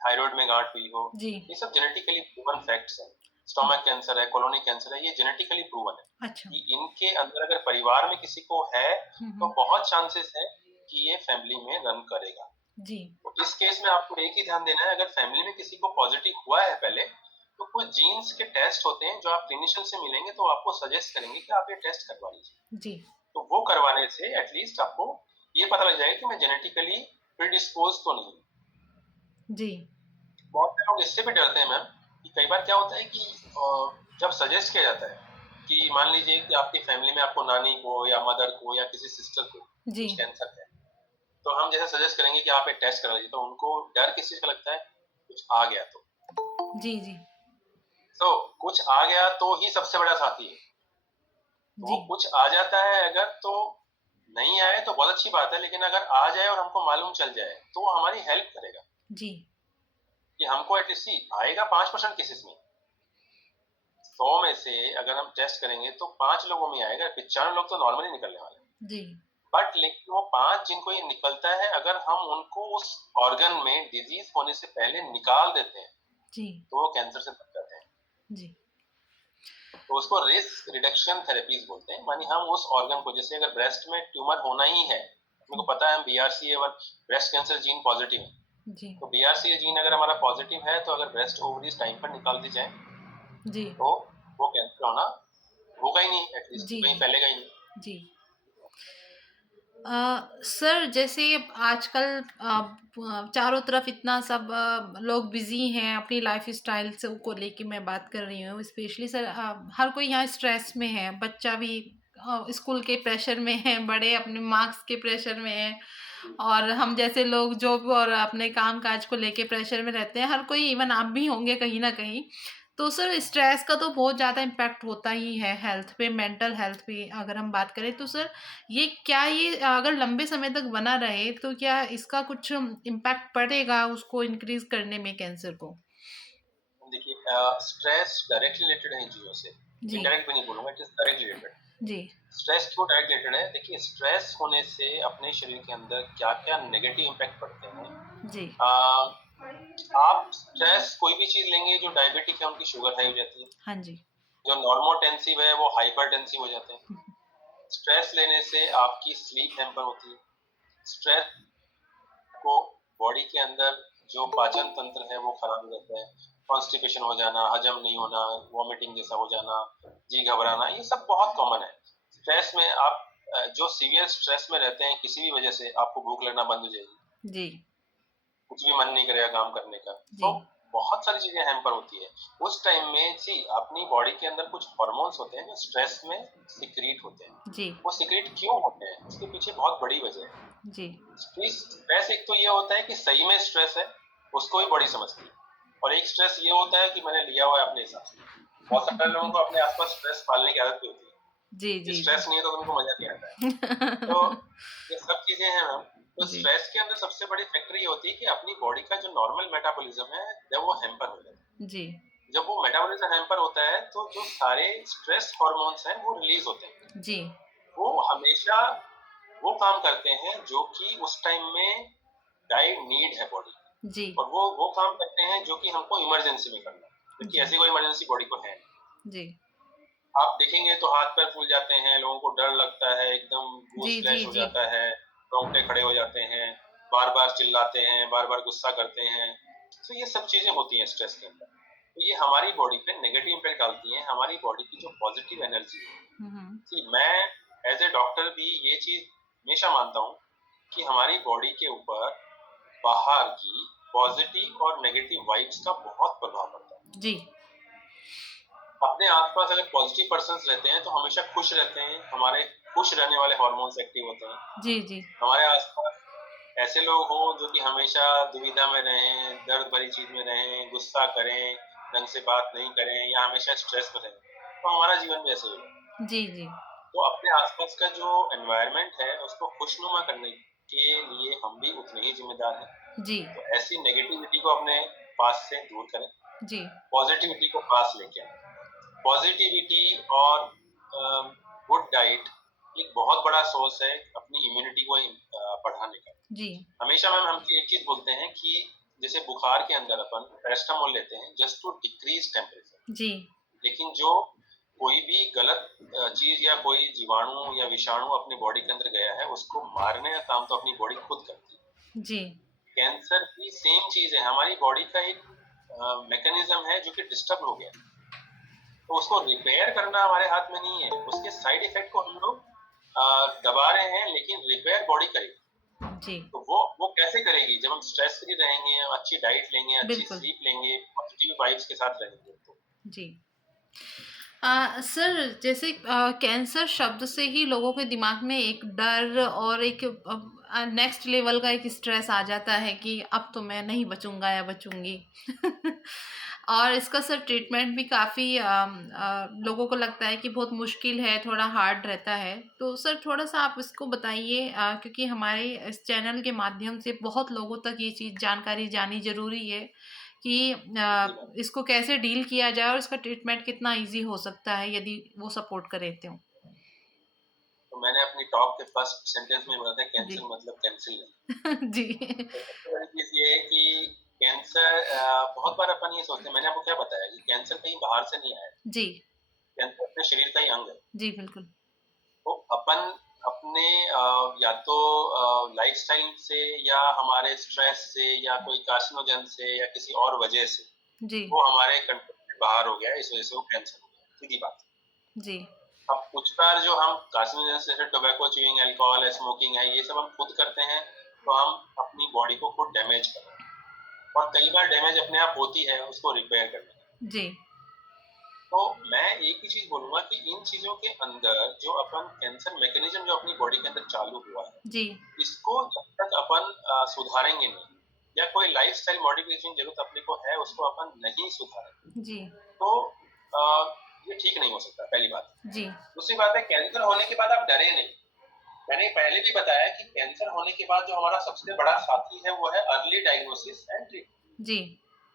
थायराइड में गांठ हुई हो, जी ये सब जेनेटिकली प्रूवन फैक्ट्स हैं। स्टोमक कैंसर है, कोलोनिक कैंसर है, ये जेनेटिकली प्रूवन है अच्छा कि इनके अंदर अगर परिवार में किसी को है तो बहुत चांसेस है कि ये फैमिली में रन करेगा। जी तो इस केस में आपको एक ही ध्यान देना है, अगर फैमिली में किसी को पॉजिटिव हुआ है पहले, तो कुछ जीन्स के टेस्ट होते हैं जो आप क्लिनिशियन से मिलेंगे तो आपको सजेस्ट करेंगे कि आप ये टेस्ट करवा लीजिए। जी तो वो करवाने से एटलीस्ट आपको ये पता लग जाएगा कि मैं जेनेटिकली प्रीडिस्पोज तो नहीं। जी बहुत से लोग इससे भी डरते हैं मैम कि कई बार क्या होता है कि जब सजेस्ट किया जाता है कि मान लीजिए कि आपकी फैमिली में आपको नानी को या मदर को या किसी सिस्टर को जी कुछ कैंसर है, तो हम जैसे सजेस्ट करेंगे कि आप एक टेस्ट करा लीजिए, तो उनको डर किस चीज का लगता है, कुछ आ गया तो। जी जी तो कुछ आ गया तो ही सबसे बड़ा साथी है। तो वो जी कुछ आ जाता है अगर, तो नहीं आए तो बहुत अच्छी बात है, लेकिन अगर आ जाए और हमको मालूम चल जाए तो वो हमारी हेल्प करेगा जी कि हमको एटलीस्ट आएगा 5% केसेस में। 100 में से अगर हम टेस्ट करेंगे तो 5 लोगों में आएगा, 95 लोग तो नॉर्मली निकलने वाले हैं। जी बट लेकिन वो 5 जिनको ये निकलता है, अगर हम उनको उस ऑर्गन में डिजीज होने से पहले निकाल देते हैं जी तो वो कैंसर से बच जाते हैं। जी तो उसको रिस्क रिडक्शन थेरेपीज बोलते हैं। मानी हम उस ऑर्गन को, जैसे अगर ब्रेस्ट में ट्यूमर होना ही है, अपने को पता है हम BRCA1 breast cancer gene positive है, जी तो BRCA जीन अगर हमारा पॉजिटिव है, तो अगर ब्रेस्ट ओवरीज टाइम पर निकाल दी जाए जी तो वो कैंसर होना होगा ही नहीं, एटलीस्ट जी कहीं फैलेगा ही नहीं। जी सर जैसे आजकल चारों तरफ इतना सब लोग बिजी हैं अपनी लाइफ स्टाइल से को लेके मैं बात कर रही हूँ स्पेशली सर हर कोई यहाँ स्ट्रेस में है बच्चा भी स्कूल के प्रेशर में है बड़े अपने मार्क्स के प्रेशर में है और हम जैसे लोग जॉब और अपने काम काज को लेके प्रेशर में रहते हैं हर कोई इवन आप भी होंगे कहीं ना कहीं तो सर स्ट्रेस का तो बहुत ज़्यादा इम्पैक्ट होता ही है हेल्थ पे मेंटल हेल्थ पे अगर हम बात करें तो सर ये अगर लंबे समय तक बना रहे तो क्या इसका कुछ इम्पैक्ट पड़ेगा उसको इंक्रीज करने में कैंसर को? देखिए, स्ट्रेस डायरेक्ट रिलेटेड है इन चीजों से, जी इनडायरेक्ट भी नहीं बोलूंगा, इट इज डायरेक्ट रिलेटेड। जी स्ट्रेस क्यों डायरेक्ट रिलेटेड है? देखिए, स्ट्रेस होने से अपने शरीर के अंदर क्या क्या नेगेटिव इम्पैक्ट पड़ते हैं। जी आप स्ट्रेस कोई भी चीज लेंगे, जो डायबिटिक है उनकी शुगर हाई हो जाती है, हाँ जी जो नॉर्मोटेंसिव है वो हाइपरटेंसिव हो जाते हैं। स्ट्रेस लेने से आपकी स्लीप हैम्पर होती है। स्ट्रेस को बॉडी के अंदर जो पाचन तंत्र है वो खराब हो जाता है। कॉन्स्टिपेशन हो जाना, हजम नहीं होना, वॉमिटिंग जैसा हो जाना, जी घबराना, ये सब बहुत कॉमन है। स्ट्रेस में आप जो सीवियर स्ट्रेस में रहते हैं, किसी भी वजह से आपको भूख लगना बंद हो जाएगी, जी कुछ भी मन नहीं करेगा काम करने का। जी तो बहुत सारी चीजें हैम्पर होती है उस टाइम में। जी, अपनी बॉडी के अंदर कुछ हार्मोन्स होते हैं जो स्ट्रेस में सिक्रीट होते हैं। जी वो सिक्रीट क्यों होते हैं, उसके पीछे बहुत बड़ी वजह है। जी स्ट्रेस एक तो ये होता है कि सही में स्ट्रेस है, उसको भी बॉडी समझती है, और एक स्ट्रेस ये होता है कि मैंने लिया हुआ है अपने हिसाब से। बहुत सारे लोगों को अपने आसपास स्ट्रेस पालने की आदत भी होती जी है कि जी स्ट्रेस नहीं है तो उनको मजा नहीं आता है। तो ये सब चीजें हैं मैम। तो जी स्ट्रेस के अंदर सबसे बड़ी फैक्टर ये होती है कि अपनी बॉडी का जो नॉर्मल मेटाबॉलिज्म है, जब वो हैम्पर हो जाता है। जी जब वो मेटाबॉलिज्म हैम्पर होता है तो जो सारे स्ट्रेस हार्मोन्स हैं वो रिलीज होते हैं। जी वो हमेशा वो काम करते हैं जो कि उस टाइम में डाइट नीड है बॉडी, जी और वो काम करते हैं जो कि हमको इमरजेंसी में करना है, क्योंकि जी ऐसी कोई इमरजेंसी बॉडी को है नहीं। जी आप देखेंगे तो हाथ पैर फूल जाते हैं, लोगों को डर लगता है, एकदम जी गूज जी फ्लैश हो जी जाता है, रोंगटे खड़े हो जाते हैं, बार बार चिल्लाते हैं, बार बार गुस्सा करते हैं। तो ये सब चीजें होती हैं स्ट्रेस के अंदर। तो ये हमारी बॉडी पे नेगेटिव इम्पैक्ट डालती हैं, हमारी बॉडी की जो पॉजिटिव एनर्जी है। हम्म कि मैं एज ए डॉक्टर भी ये चीज हमेशा मानता हूँ कि हमारी बॉडी के ऊपर बाहर की पॉजिटिव और नेगेटिव वाइब्स का बहुत प्रभाव पड़ता है। जी अपने आसपास अगर पॉजिटिव पर्सन्स रहते हैं तो हमेशा खुश रहते हैं, हमारे खुश रहने वाले हार्मोन्स एक्टिव होते हैं। जी जी हमारे आसपास ऐसे लोग हों जो कि हमेशा दुविधा में रहें, दर्द भरी चीज में रहें, गुस्सा करें, ढंग से बात नहीं करें, या हमेशा स्ट्रेस में रहें, तो हमारा जीवन भी ऐसे ही होगा। जी जी तो अपने आसपास का जो एनवायरनमेंट है उसको खुशनुमा करने के लिए हम भी उतने ही जिम्मेदार हैं। जी तो ऐसी नेगेटिविटी को अपने पास से दूर करें, जी पॉजिटिविटी को पास लेके आए। पॉजिटिविटी और गुड डाइट एक बहुत बड़ा सोर्स है अपनी इम्यूनिटी को बढ़ाने का। जी हमेशा मैम हम एक चीज बोलते हैं कि जैसे बुखार के अंदर अपन पैरास्टामोल लेते हैं जस्ट टू डिक्रीज टेम्परेचर, जी लेकिन जो कोई भी गलत चीज या कोई जीवाणु या विषाणु अपनी बॉडी के अंदर गया है, उसको मारने का काम तो अपनी बॉडी खुद करती है। जी कैंसर भी सेम चीज है, हमारी बॉडी का एक मैकेनिज्म है जो कि डिस्टर्ब हो गया, तो उसको रिपेयर करना हमारे हाथ में नहीं है। उसके साइड इफेक्ट को हम लोग दबा रहे हैं, लेकिन रिपेयर बॉडी करेगी। जी तो वो कैसे करेगी? जब हम स्ट्रेस फ्री रहेंगे, अच्छी डाइट लेंगे, अच्छी बिल्कुल स्लीप लेंगे, पॉजिटिव वाइब्स के साथ रहेंगे तो। जी सर जैसे कैंसर शब्द से ही लोगों के दिमाग में एक डर और एक नेक्स्ट लेवल का एक स्ट्रेस आ जाता है कि अब तो मैं नहीं बचूंगा या बचूंगी और इसका सर ट्रीटमेंट भी काफ़ी लोगों को लगता है कि बहुत मुश्किल है थोड़ा हार्ड रहता है तो सर थोड़ा सा आप इसको बताइए क्योंकि हमारे इस चैनल के माध्यम से बहुत लोगों तक ये चीज़ जानकारी जानी ज़रूरी है कि इसको कैसे डील किया जाए और इसका ट्रीटमेंट कितना इजी हो सकता है यदि वो सपोर्ट करे तो। तो मैंने अपनी टॉक के फर्स्ट सेंटेंस में बोला था जी कैंसर मतलब कैंसिल नहीं। जी तो सबसे बड़ी चीज ये है कि कैंसर, बहुत बार अपन ये सोचते हैं, मैंने आपको क्या बताया कि कैंसर कहीं बाहर से नहीं आया, जी कैंसर अपने शरीर का ही अंग है। जी बिल्कुल तो अपन अपने या तो लाइफस्टाइल से, या हमारे स्ट्रेस से, या कोई कार्सिनोजन से, या किसी और वजह से जी वो हमारे कंट्रोल से बाहर हो गया, इस वजह से वो कैंसर हो गया, सीधी बात। जी अब कुछ बार जो हम कार्सिनोजेन जैसे टोबैको, च्यूइंग, अल्कोहल, स्मोकिंग है, ये सब हम खुद करते हैं, तो हम अपनी बॉडी को खुद डैमेज कर रहे हैं, और कई बार डैमेज अपने आप होती है, उसको रिपेयर करने में। जी तो मैं एक ही चीज बोलूंगा कि इन चीजों के अंदर जो अपन कैंसर मैकेनिज्म जो अपनी बॉडी के अंदर चालू हुआ है, जी इसको जब तक अपन सुधारेंगे नहीं, या कोई लाइफस्टाइल मॉडिफिकेशन की जरूरत अपने को है, उसको अपन नहीं सुधारेंगे, जी तो अ, ये ठीक नहीं हो सकता, पहली बात। जी दूसरी बात है, कैंसर होने के बाद आप डरे नहीं। मैंने पहले भी बताया कि कैंसर होने के बाद जो हमारा सबसे बड़ा साथी है वो है अर्ली डायग्नोसिस एंड ट्रीटमेंट। जी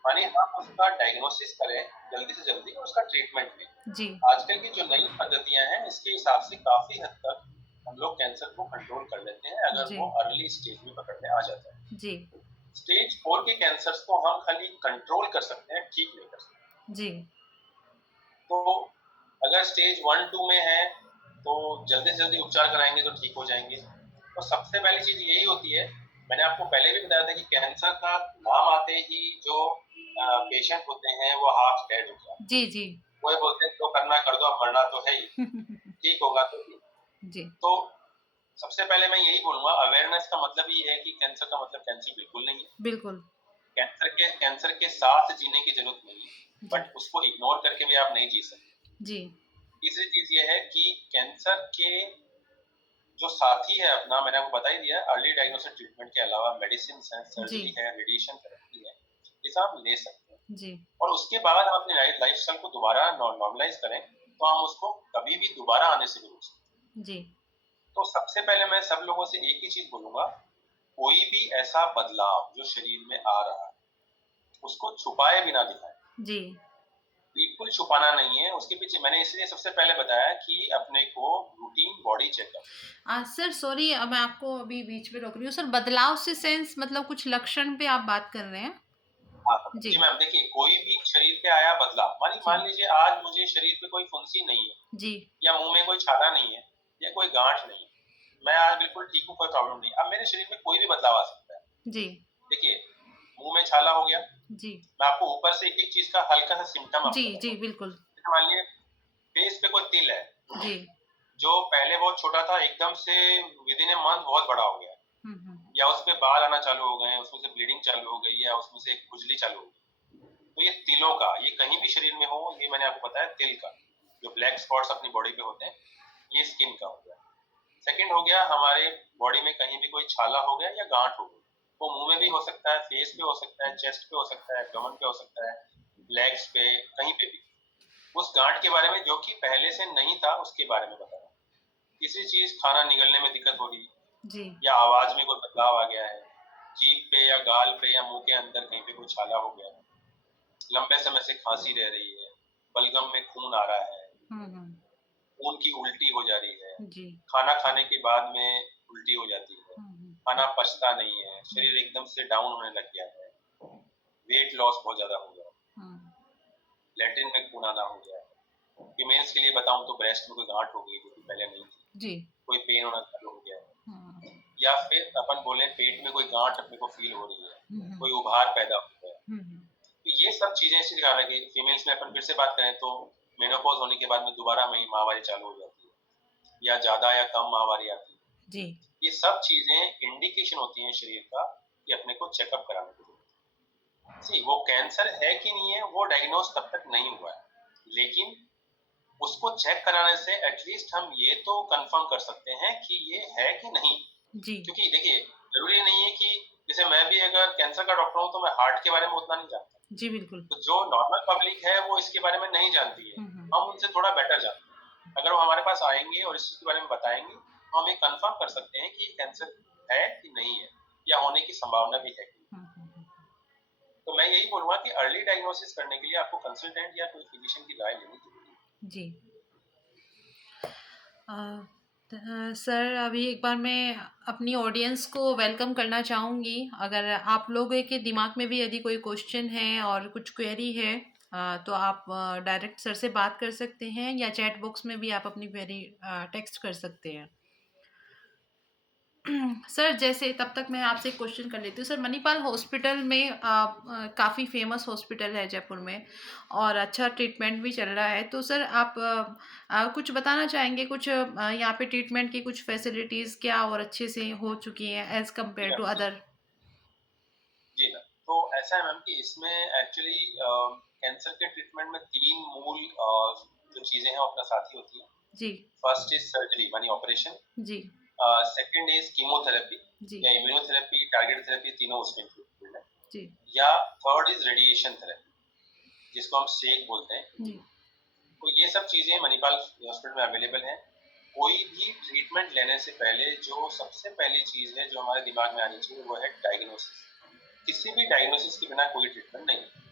यानी हम उसका डायग्नोसिस करें जल्दी से जल्दी और उसका ट्रीटमेंट लें। जी आजकल की जो नई पद्धतियां हैं, इसके हिसाब से काफी हद तक हम लोग कैंसर को कंट्रोल कर लेते हैं, अगर जी वो अर्ली स्टेज में पकड़ में आ जाता है। जी स्टेज 4 के कैंसर्स को हम खाली कंट्रोल कर सकते हैं, ठीक नहीं कर सकते। जी तो अगर स्टेज 1-2 में है, तो जल्दी से जल्दी उपचार कराएंगे तो ठीक हो जाएंगे। तो सबसे पहली चीज यही होती है, मैंने आपको पहले भी बताया था कि कैंसर का नाम आते ही जो पेशेंट होते हैं वो हाफ डेड हो जाते हैं। जी जी वो ये बोलते हैं, तो करना कर दो, अब मरना तो है ही, ठीक होगा तो ठीक। जी तो सबसे पहले मैं यही बोलूंगा, अवेयरनेस का मतलब ये है कि कैंसर का मतलब कैंसर बिल्कुल नहीं है। बिल्कुल कैंसर के साथ जीने की जरूरत नहीं है, जी बट उसको इग्नोर करके भी आप नहीं जी सकते। जी तीसरी चीज ये है कि कैंसर के जो साथी है अपना, मैंने आपको बता ही दिया, अर्ली डायग्नोसिस ट्रीटमेंट के अलावा मेडिसिन है, जी सर्जरी है, रेडिएशन थेरेपी है, ये सब हम ले सकते हैं। जी और उसके बाद हम अपनी लाइफस्टाइल को दोबारा नॉर्मलाइज करें, तो हम उसको कभी भी दोबारा आने से भी रोक सकते हैं। जी तो सबसे पहले मैं सब लोगों से एक ही चीज बोलूंगा, कोई भी ऐसा बदलाव जो शरीर में आ रहा है, उसको छुपाए बिना दिखाएं। जी बिल्कुल छुपाना नहीं है। उसके पीछे मैंने इसलिए सबसे पहले बताया कि अपने को routine body checkup. Sir sorry, मैं आपको अभी बीच में रोक रही हूँ सर। बदलाव से सेंस मतलब कुछ लक्षण पे आप बात कर रहे हैं? हाँ जी जी मैम, देखिए कोई भी शरीर पे आया बदलाव, जी मान लीजिए आज मुझे शरीर पे कोई फुंसी नहीं है, जी या मुंह में कोई छाला नहीं है, या कोई गांठ नहीं है, मैं आज बिल्कुल ठीक हूँ, कोई प्रॉब्लम नहीं। अब मेरे शरीर में कोई भी बदलाव आ सकता है। जी देखिए, मुंह में छाला हो गया, जी मैं आपको ऊपर से एक एक चीज का हल्का सा सिम्टम जी आपको जी बताऊँ। बिल्कुल जैसे मान लीजिए फेस पे कोई तिल है, जी जो पहले बहुत छोटा था, एकदम से विद इन ए मंथ बहुत बड़ा हो गया, या उसपे बाल आना चालू हो गए, उसमें से ब्लीडिंग चालू हो गई, या उसमें से खुजली चालू हो गई। तो ये तिलों का, ये कहीं भी शरीर में हो, ये मैंने आपको बताया तिल का, जो ब्लैक स्पॉट्स अपनी बॉडी पे होते हैं, ये स्किन का हो गया। सेकंड हो गया, हमारे बॉडी में कहीं भी कोई छाला हो गया या गांठ हो गई, वो मुंह में भी हो सकता है, फेस पे हो सकता है, चेस्ट पे हो सकता है, गमन पे हो सकता है, लेग्स पे, कहीं पे भी। उस गांठ के बारे में जो कि पहले से नहीं था, उसके बारे में बताया। किसी चीज खाना निगलने में दिक्कत हो रही, जी या आवाज में कोई बदलाव आ गया है, जीभ पे या गाल पे या मुंह के अंदर कहीं पे कोई छाला हो गया है, लंबे समय से खांसी रह रही है, बलगम में खून आ रहा है, हम्म खून की उल्टी हो जा रही है, जी खाना खाने के बाद में उल्टी हो जाती है, हम्म खाना पचता नहीं है, शरीर एकदम से डाउन होने लग गया है, वेट लॉस बहुत ज्यादा हो गया, हम्म लैट्रिन में खून आना हो गया है। फीमेल्स के लिए बताऊं तो ब्रेस्ट में कोई गांठ हो गई जो कि पहले नहीं थी, जी कोई पेन होना चालू हो गया है, हम्म या फिर अपन बोले पेट में कोई गांठ अपने को फील हो रही है, हम्म कोई उभार पैदा हो गया है। हम्म तो ये सब चीजें इसी कारण है कि फीमेल्स में अपन फिर से बात करें तो मेनोपॉज होने के बाद में दोबारा माहवारी चालू हो जाती है, या ज्यादा या कम माहवारी आती है। जी ये सब चीजें इंडिकेशन होती हैं शरीर का कि अपने को चेकअप कराने की जरूरत है। सी वो कैंसर है कि नहीं है, वो डायग्नोज तब तक नहीं हुआ है, लेकिन उसको चेक कराने से एटलीस्ट हम ये तो कंफर्म कर सकते हैं कि ये है कि नहीं। जी क्योंकि देखिए, जरूरी नहीं है कि जैसे मैं भी अगर कैंसर का डॉक्टर हूँ तो मैं हार्ट के बारे में उतना नहीं जानता, जी बिल्कुल तो जो नॉर्मल पब्लिक है वो इसके बारे में नहीं जानती है, हम्म हम उनसे थोड़ा बेटर जानते हैं। अगर वो हमारे पास आएंगे और इस चीज के बारे में बताएंगे, तो हम ये कंफर्म कर सकते हैं कि ये कैंसर है कि नहीं है, या होने की संभावना भी है कि नहीं। हम्म तो मैं यही बोलूंगा कि अर्ली डायग्नोसिस करने के लिए आपको कंसल्टेंट या कोई फिजिशियन की राय लेनी जरूरी है। जी सर अभी एक बार मैं अपनी ऑडियंस को वेलकम करना चाहूँगी। अगर आप लोगों के दिमाग में भी यदि कोई क्वेश्चन है और कुछ क्वेरी है, तो आप डायरेक्ट सर से बात कर सकते हैं, या चैट बॉक्स में भी आप अपनी क्वेरी टेक्स्ट कर सकते हैं। सर जैसे तब तक मैं आपसे एक क्वेश्चन कर लेती हूँ सर। मणिपाल हॉस्पिटल में काफ़ी फेमस हॉस्पिटल है जयपुर में और अच्छा ट्रीटमेंट भी चल रहा है। तो सर आप कुछ बताना चाहेंगे कुछ यहाँ पे ट्रीटमेंट की कुछ फैसिलिटीज़ क्या और अच्छे से हो चुकी हैं एज़ जी कम्पेयर टू मैम, अदर? जी मैम। तो ऐसा है मैम कि इसमें एक्चुअली कैंसर के ट्रीटमेंट में 3 मूल जो चीज़ें हैं वो अपना साथ ही होती हैं। जी, फर्स्ट इज़ सर्जरी मानी ऑपरेशन, जी, सेकंड इज़ कीमोथेरेपी जी, या इम्यूनोथेरेपी, टारगेटेड थेरेपी तीनों उसमें इंक्लूडेड है। जी, या थर्ड इज़ रेडिएशन थेरेपी जिसको हम सेक बोलते हैं। जी, तो ये सब चीज़ें मणिपाल हॉस्पिटल में अवेलेबल हैं। कोई भी ट्रीटमेंट लेने से पहले जो सबसे पहली चीज़ है जो हमारे दिमाग में आनी चाहिए वो है डायग्नोसिस। किसी भी डायग्नोसिस के बिना कोई ट्रीटमेंट नहीं है।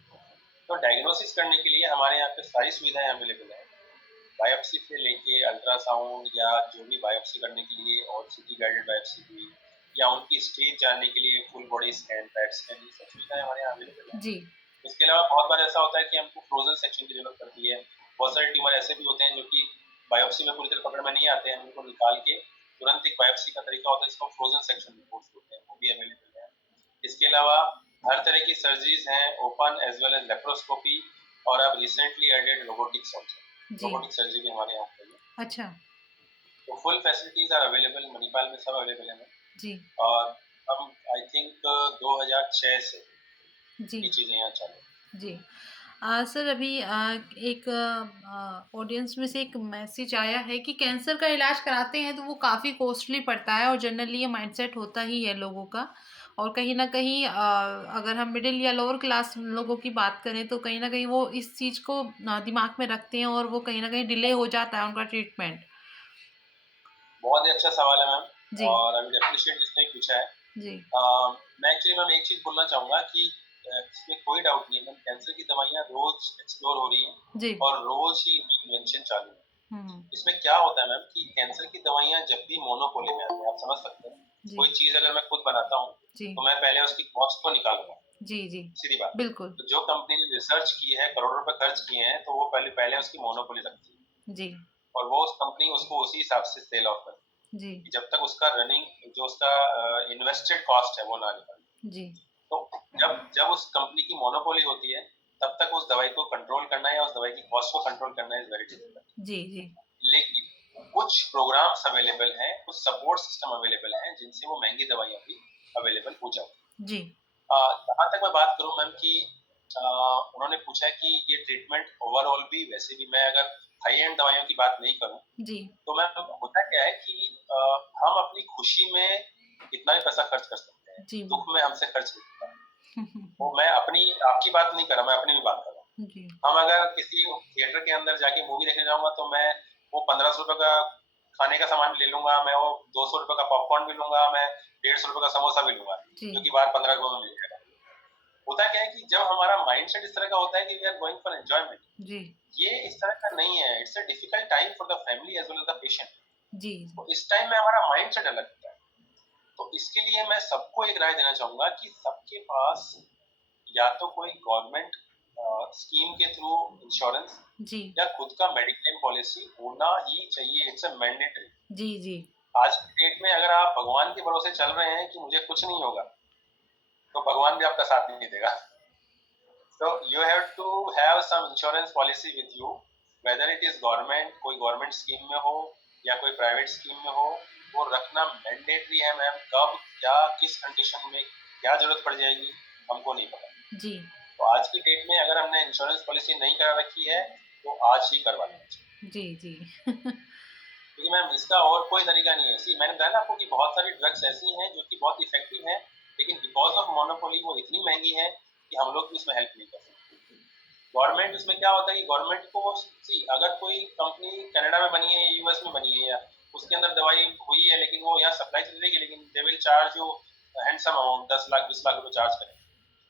तो डायग्नोसिस करने के लिए हमारे यहाँ पे सारी सुविधाएं अवेलेबल है। बायोप्सी से लेके अल्ट्रासाउंड या जो भी बायोप्सी करने के लिए और सीटी गाइडेड बायोप्सी हुई या उनकी स्टेज जानने के लिए full body scan, PET scan, ये सब सुविधाएं हमारे यहाँ अवेलेबल है। जी, इसके अलावा बहुत बार ऐसा होता है कि हमको फ्रोजन सेक्शन की जरूरत पड़ती है। बहुत सारे ट्यूमर ऐसे भी होते हैं जो कि बायोप्सी में पूरी तरह पकड़ में नहीं आते हैं, उनको निकाल के तुरंत एक बायोप्सी का तरीका होता है जिसको फ्रोजन सेक्शन रिपोर्ट्स बोलते हैं, वो भी अवेलेबल है। इसके अलावा हर तरह की सर्जरीज हैं, open as well as laparoscopy, और अब रिसेंटली एडेड रोबोटिक्स ऑल्सो। जी, रोबोटिक सर्जरी भी हमारे यहाँ पे है। अच्छा, तो full facilities are available, Manipal में सब अवेलेबल है। जी, और हम आई थिंक 2006 से जी, ये चीज़ें यहाँ चालू हैं। जी। सर अभी एक ऑडियंस में से एक मैसेज आया है कि कैंसर का इलाज कराते हैं तो वो काफ़ी कॉस्टली पड़ता है और जनरली ये माइंडसेट होता ही है लोगों का। और कहीं न कहीं अगर हम मिडिल या लोअर क्लास लोगों की बात करें तो कहीं न कहीं वो इस चीज़ को दिमाग में रखते हैं और वो कहीं न कहीं डिले हो जाता है उनका ट्रीटमेंट। बहुत ही अच्छा सवाल है मैम, जी, और आई वुड एप्रिशिएट जिसने पूछा है। जी, मैं एक्चुअली मैम एक चीज़ बोलना चाहूँगा कि इसमें कोई डाउट नहीं है मैम, कैंसर की दवाइयाँ रोज़ एक्सप्लोर हो रही हैं जी। और रोज़ ही इन्वेंशन चालू है। हुँ, इसमें क्या होता है मैम कि कैंसर की दवाइयाँ जब भी मोनोपोली में आती हैं, आप समझ सकते हैं। जी, कोई चीज़ अगर मैं खुद बनाता हूँ, जी, तो मैं पहले उसकी कॉस्ट को निकालूँगा, जी, जी। सीधी बात। बिल्कुल। तो जो कंपनी ने रिसर्च की है, करोड़ों रुपए खर्च किए हैं, तो वो पहले पहले उसकी मोनोपोली रखती है जी, और वो उस कंपनी उसको उसी हिसाब से सेल ऑफ करती जी, है कि जब तक उसका रनिंग जो उसका इन्वेस्टेड कॉस्ट है वो ना निकले। जी, तो जब जब उस कंपनी की मोनोपोली होती है, तब तक उस दवाई को कंट्रोल करना या उस दवाई की कॉस्ट को कंट्रोल करना इज़ वेरी डिफिकल्ट। जी, जी, लेकिन कुछ प्रोग्राम्स अवेलेबल हैं, कुछ सपोर्ट सिस्टम अवेलेबल हैं, जिनसे वो महँगी दवाइयाँ भी अवेलेबल हो जाती हैं। जी, जहाँ तक मैं बात करूँ मैम कि उन्होंने पूछा कि ये ट्रीटमेंट ओवरऑल भी, वैसे भी मैं अगर हाई एंड दवाइयों की बात नहीं करूँ, जी, तो मैम होता क्या है कि हम अपनी खुशी में कितना भी पैसा खर्च कर सकते हैं, जी, दुःख में हमसे खर्च नहीं होता। तो मैं अपनी आपकी बात नहीं कर रहा, मैं अपनी भी बात कर रहा हूँ। जी, हम अगर किसी थिएटर के अंदर जाके मूवी देखने जाऊँगा तो मैं वो ₹1500 का खाने का सामान ले लूँगा, मैं वो ₹200 का पॉपकॉर्न भी लूँगा, मैं ₹150 का समोसा भी लूँगा, जी, जो कि बाहर 15 रुपए में मिल जाएगा। होता क्या है कि जब हमारा माइंडसेट इस तरह का होता है कि we are going for enjoyment, जी, ये इस तरह का नहीं है। It's a difficult time for the family as well as the patient. जी, तो इस टाइम में हमारा माइंडसेट अलग होता है। तो इसके लिए मैं सबको एक राय देना चाहूँगा कि सबके पास या तो कोई गवर्नमेंट स्कीम के थ्रू इंश्योरेंस जी, या खुद का मेडिक्लेम पॉलिसी होना ही चाहिए। It's a mandatory. जी, जी, आज की डेट में अगर आप भगवान के भरोसे चल रहे हैं कि मुझे कुछ नहीं होगा, तो भगवान भी आपका साथ नहीं देगा। So you have to have some insurance policy with you, whether it is government, कोई गवर्नमेंट स्कीम में हो या कोई प्राइवेट स्कीम में हो, वो रखना मैंडेटरी है मैम। कब क्या किस कंडीशन में क्या जरूरत पड़ जाएगी हमको नहीं पता। जी, तो आज की डेट में अगर हमने इंश्योरेंस पॉलिसी नहीं करा रखी है तो आज ही करवा लेना चाहिए, जी, जी, क्योंकि मैम इसका और कोई तरीका नहीं है। सी मैंने बताया ना आपको कि बहुत सारी ड्रग्स ऐसी हैं जो कि बहुत इफेक्टिव हैं, लेकिन बिकॉज ऑफ मोनोपोली वो इतनी महंगी है कि हम लोग भी उसमें हेल्प नहीं कर सकते। गवर्नमेंट उसमें क्या होता है कि गवर्नमेंट को सी अगर कोई कंपनी कनाडा में बनी है, यूएस में बनी है, या उसके अंदर दवाई हुई है, लेकिन वो यहाँ सप्लाई चल रही है, लेकिन they will charge you handsome amount, 10 lakh 20 lakh रुपए चार्ज करें,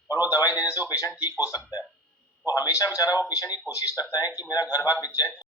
और वो दवाई देने से वो पेशेंट ठीक हो सकता है। तो हमेशा बेचारा वो पेशेंट ये कोशिश करता है कि मेरा घर बार बिक जाए,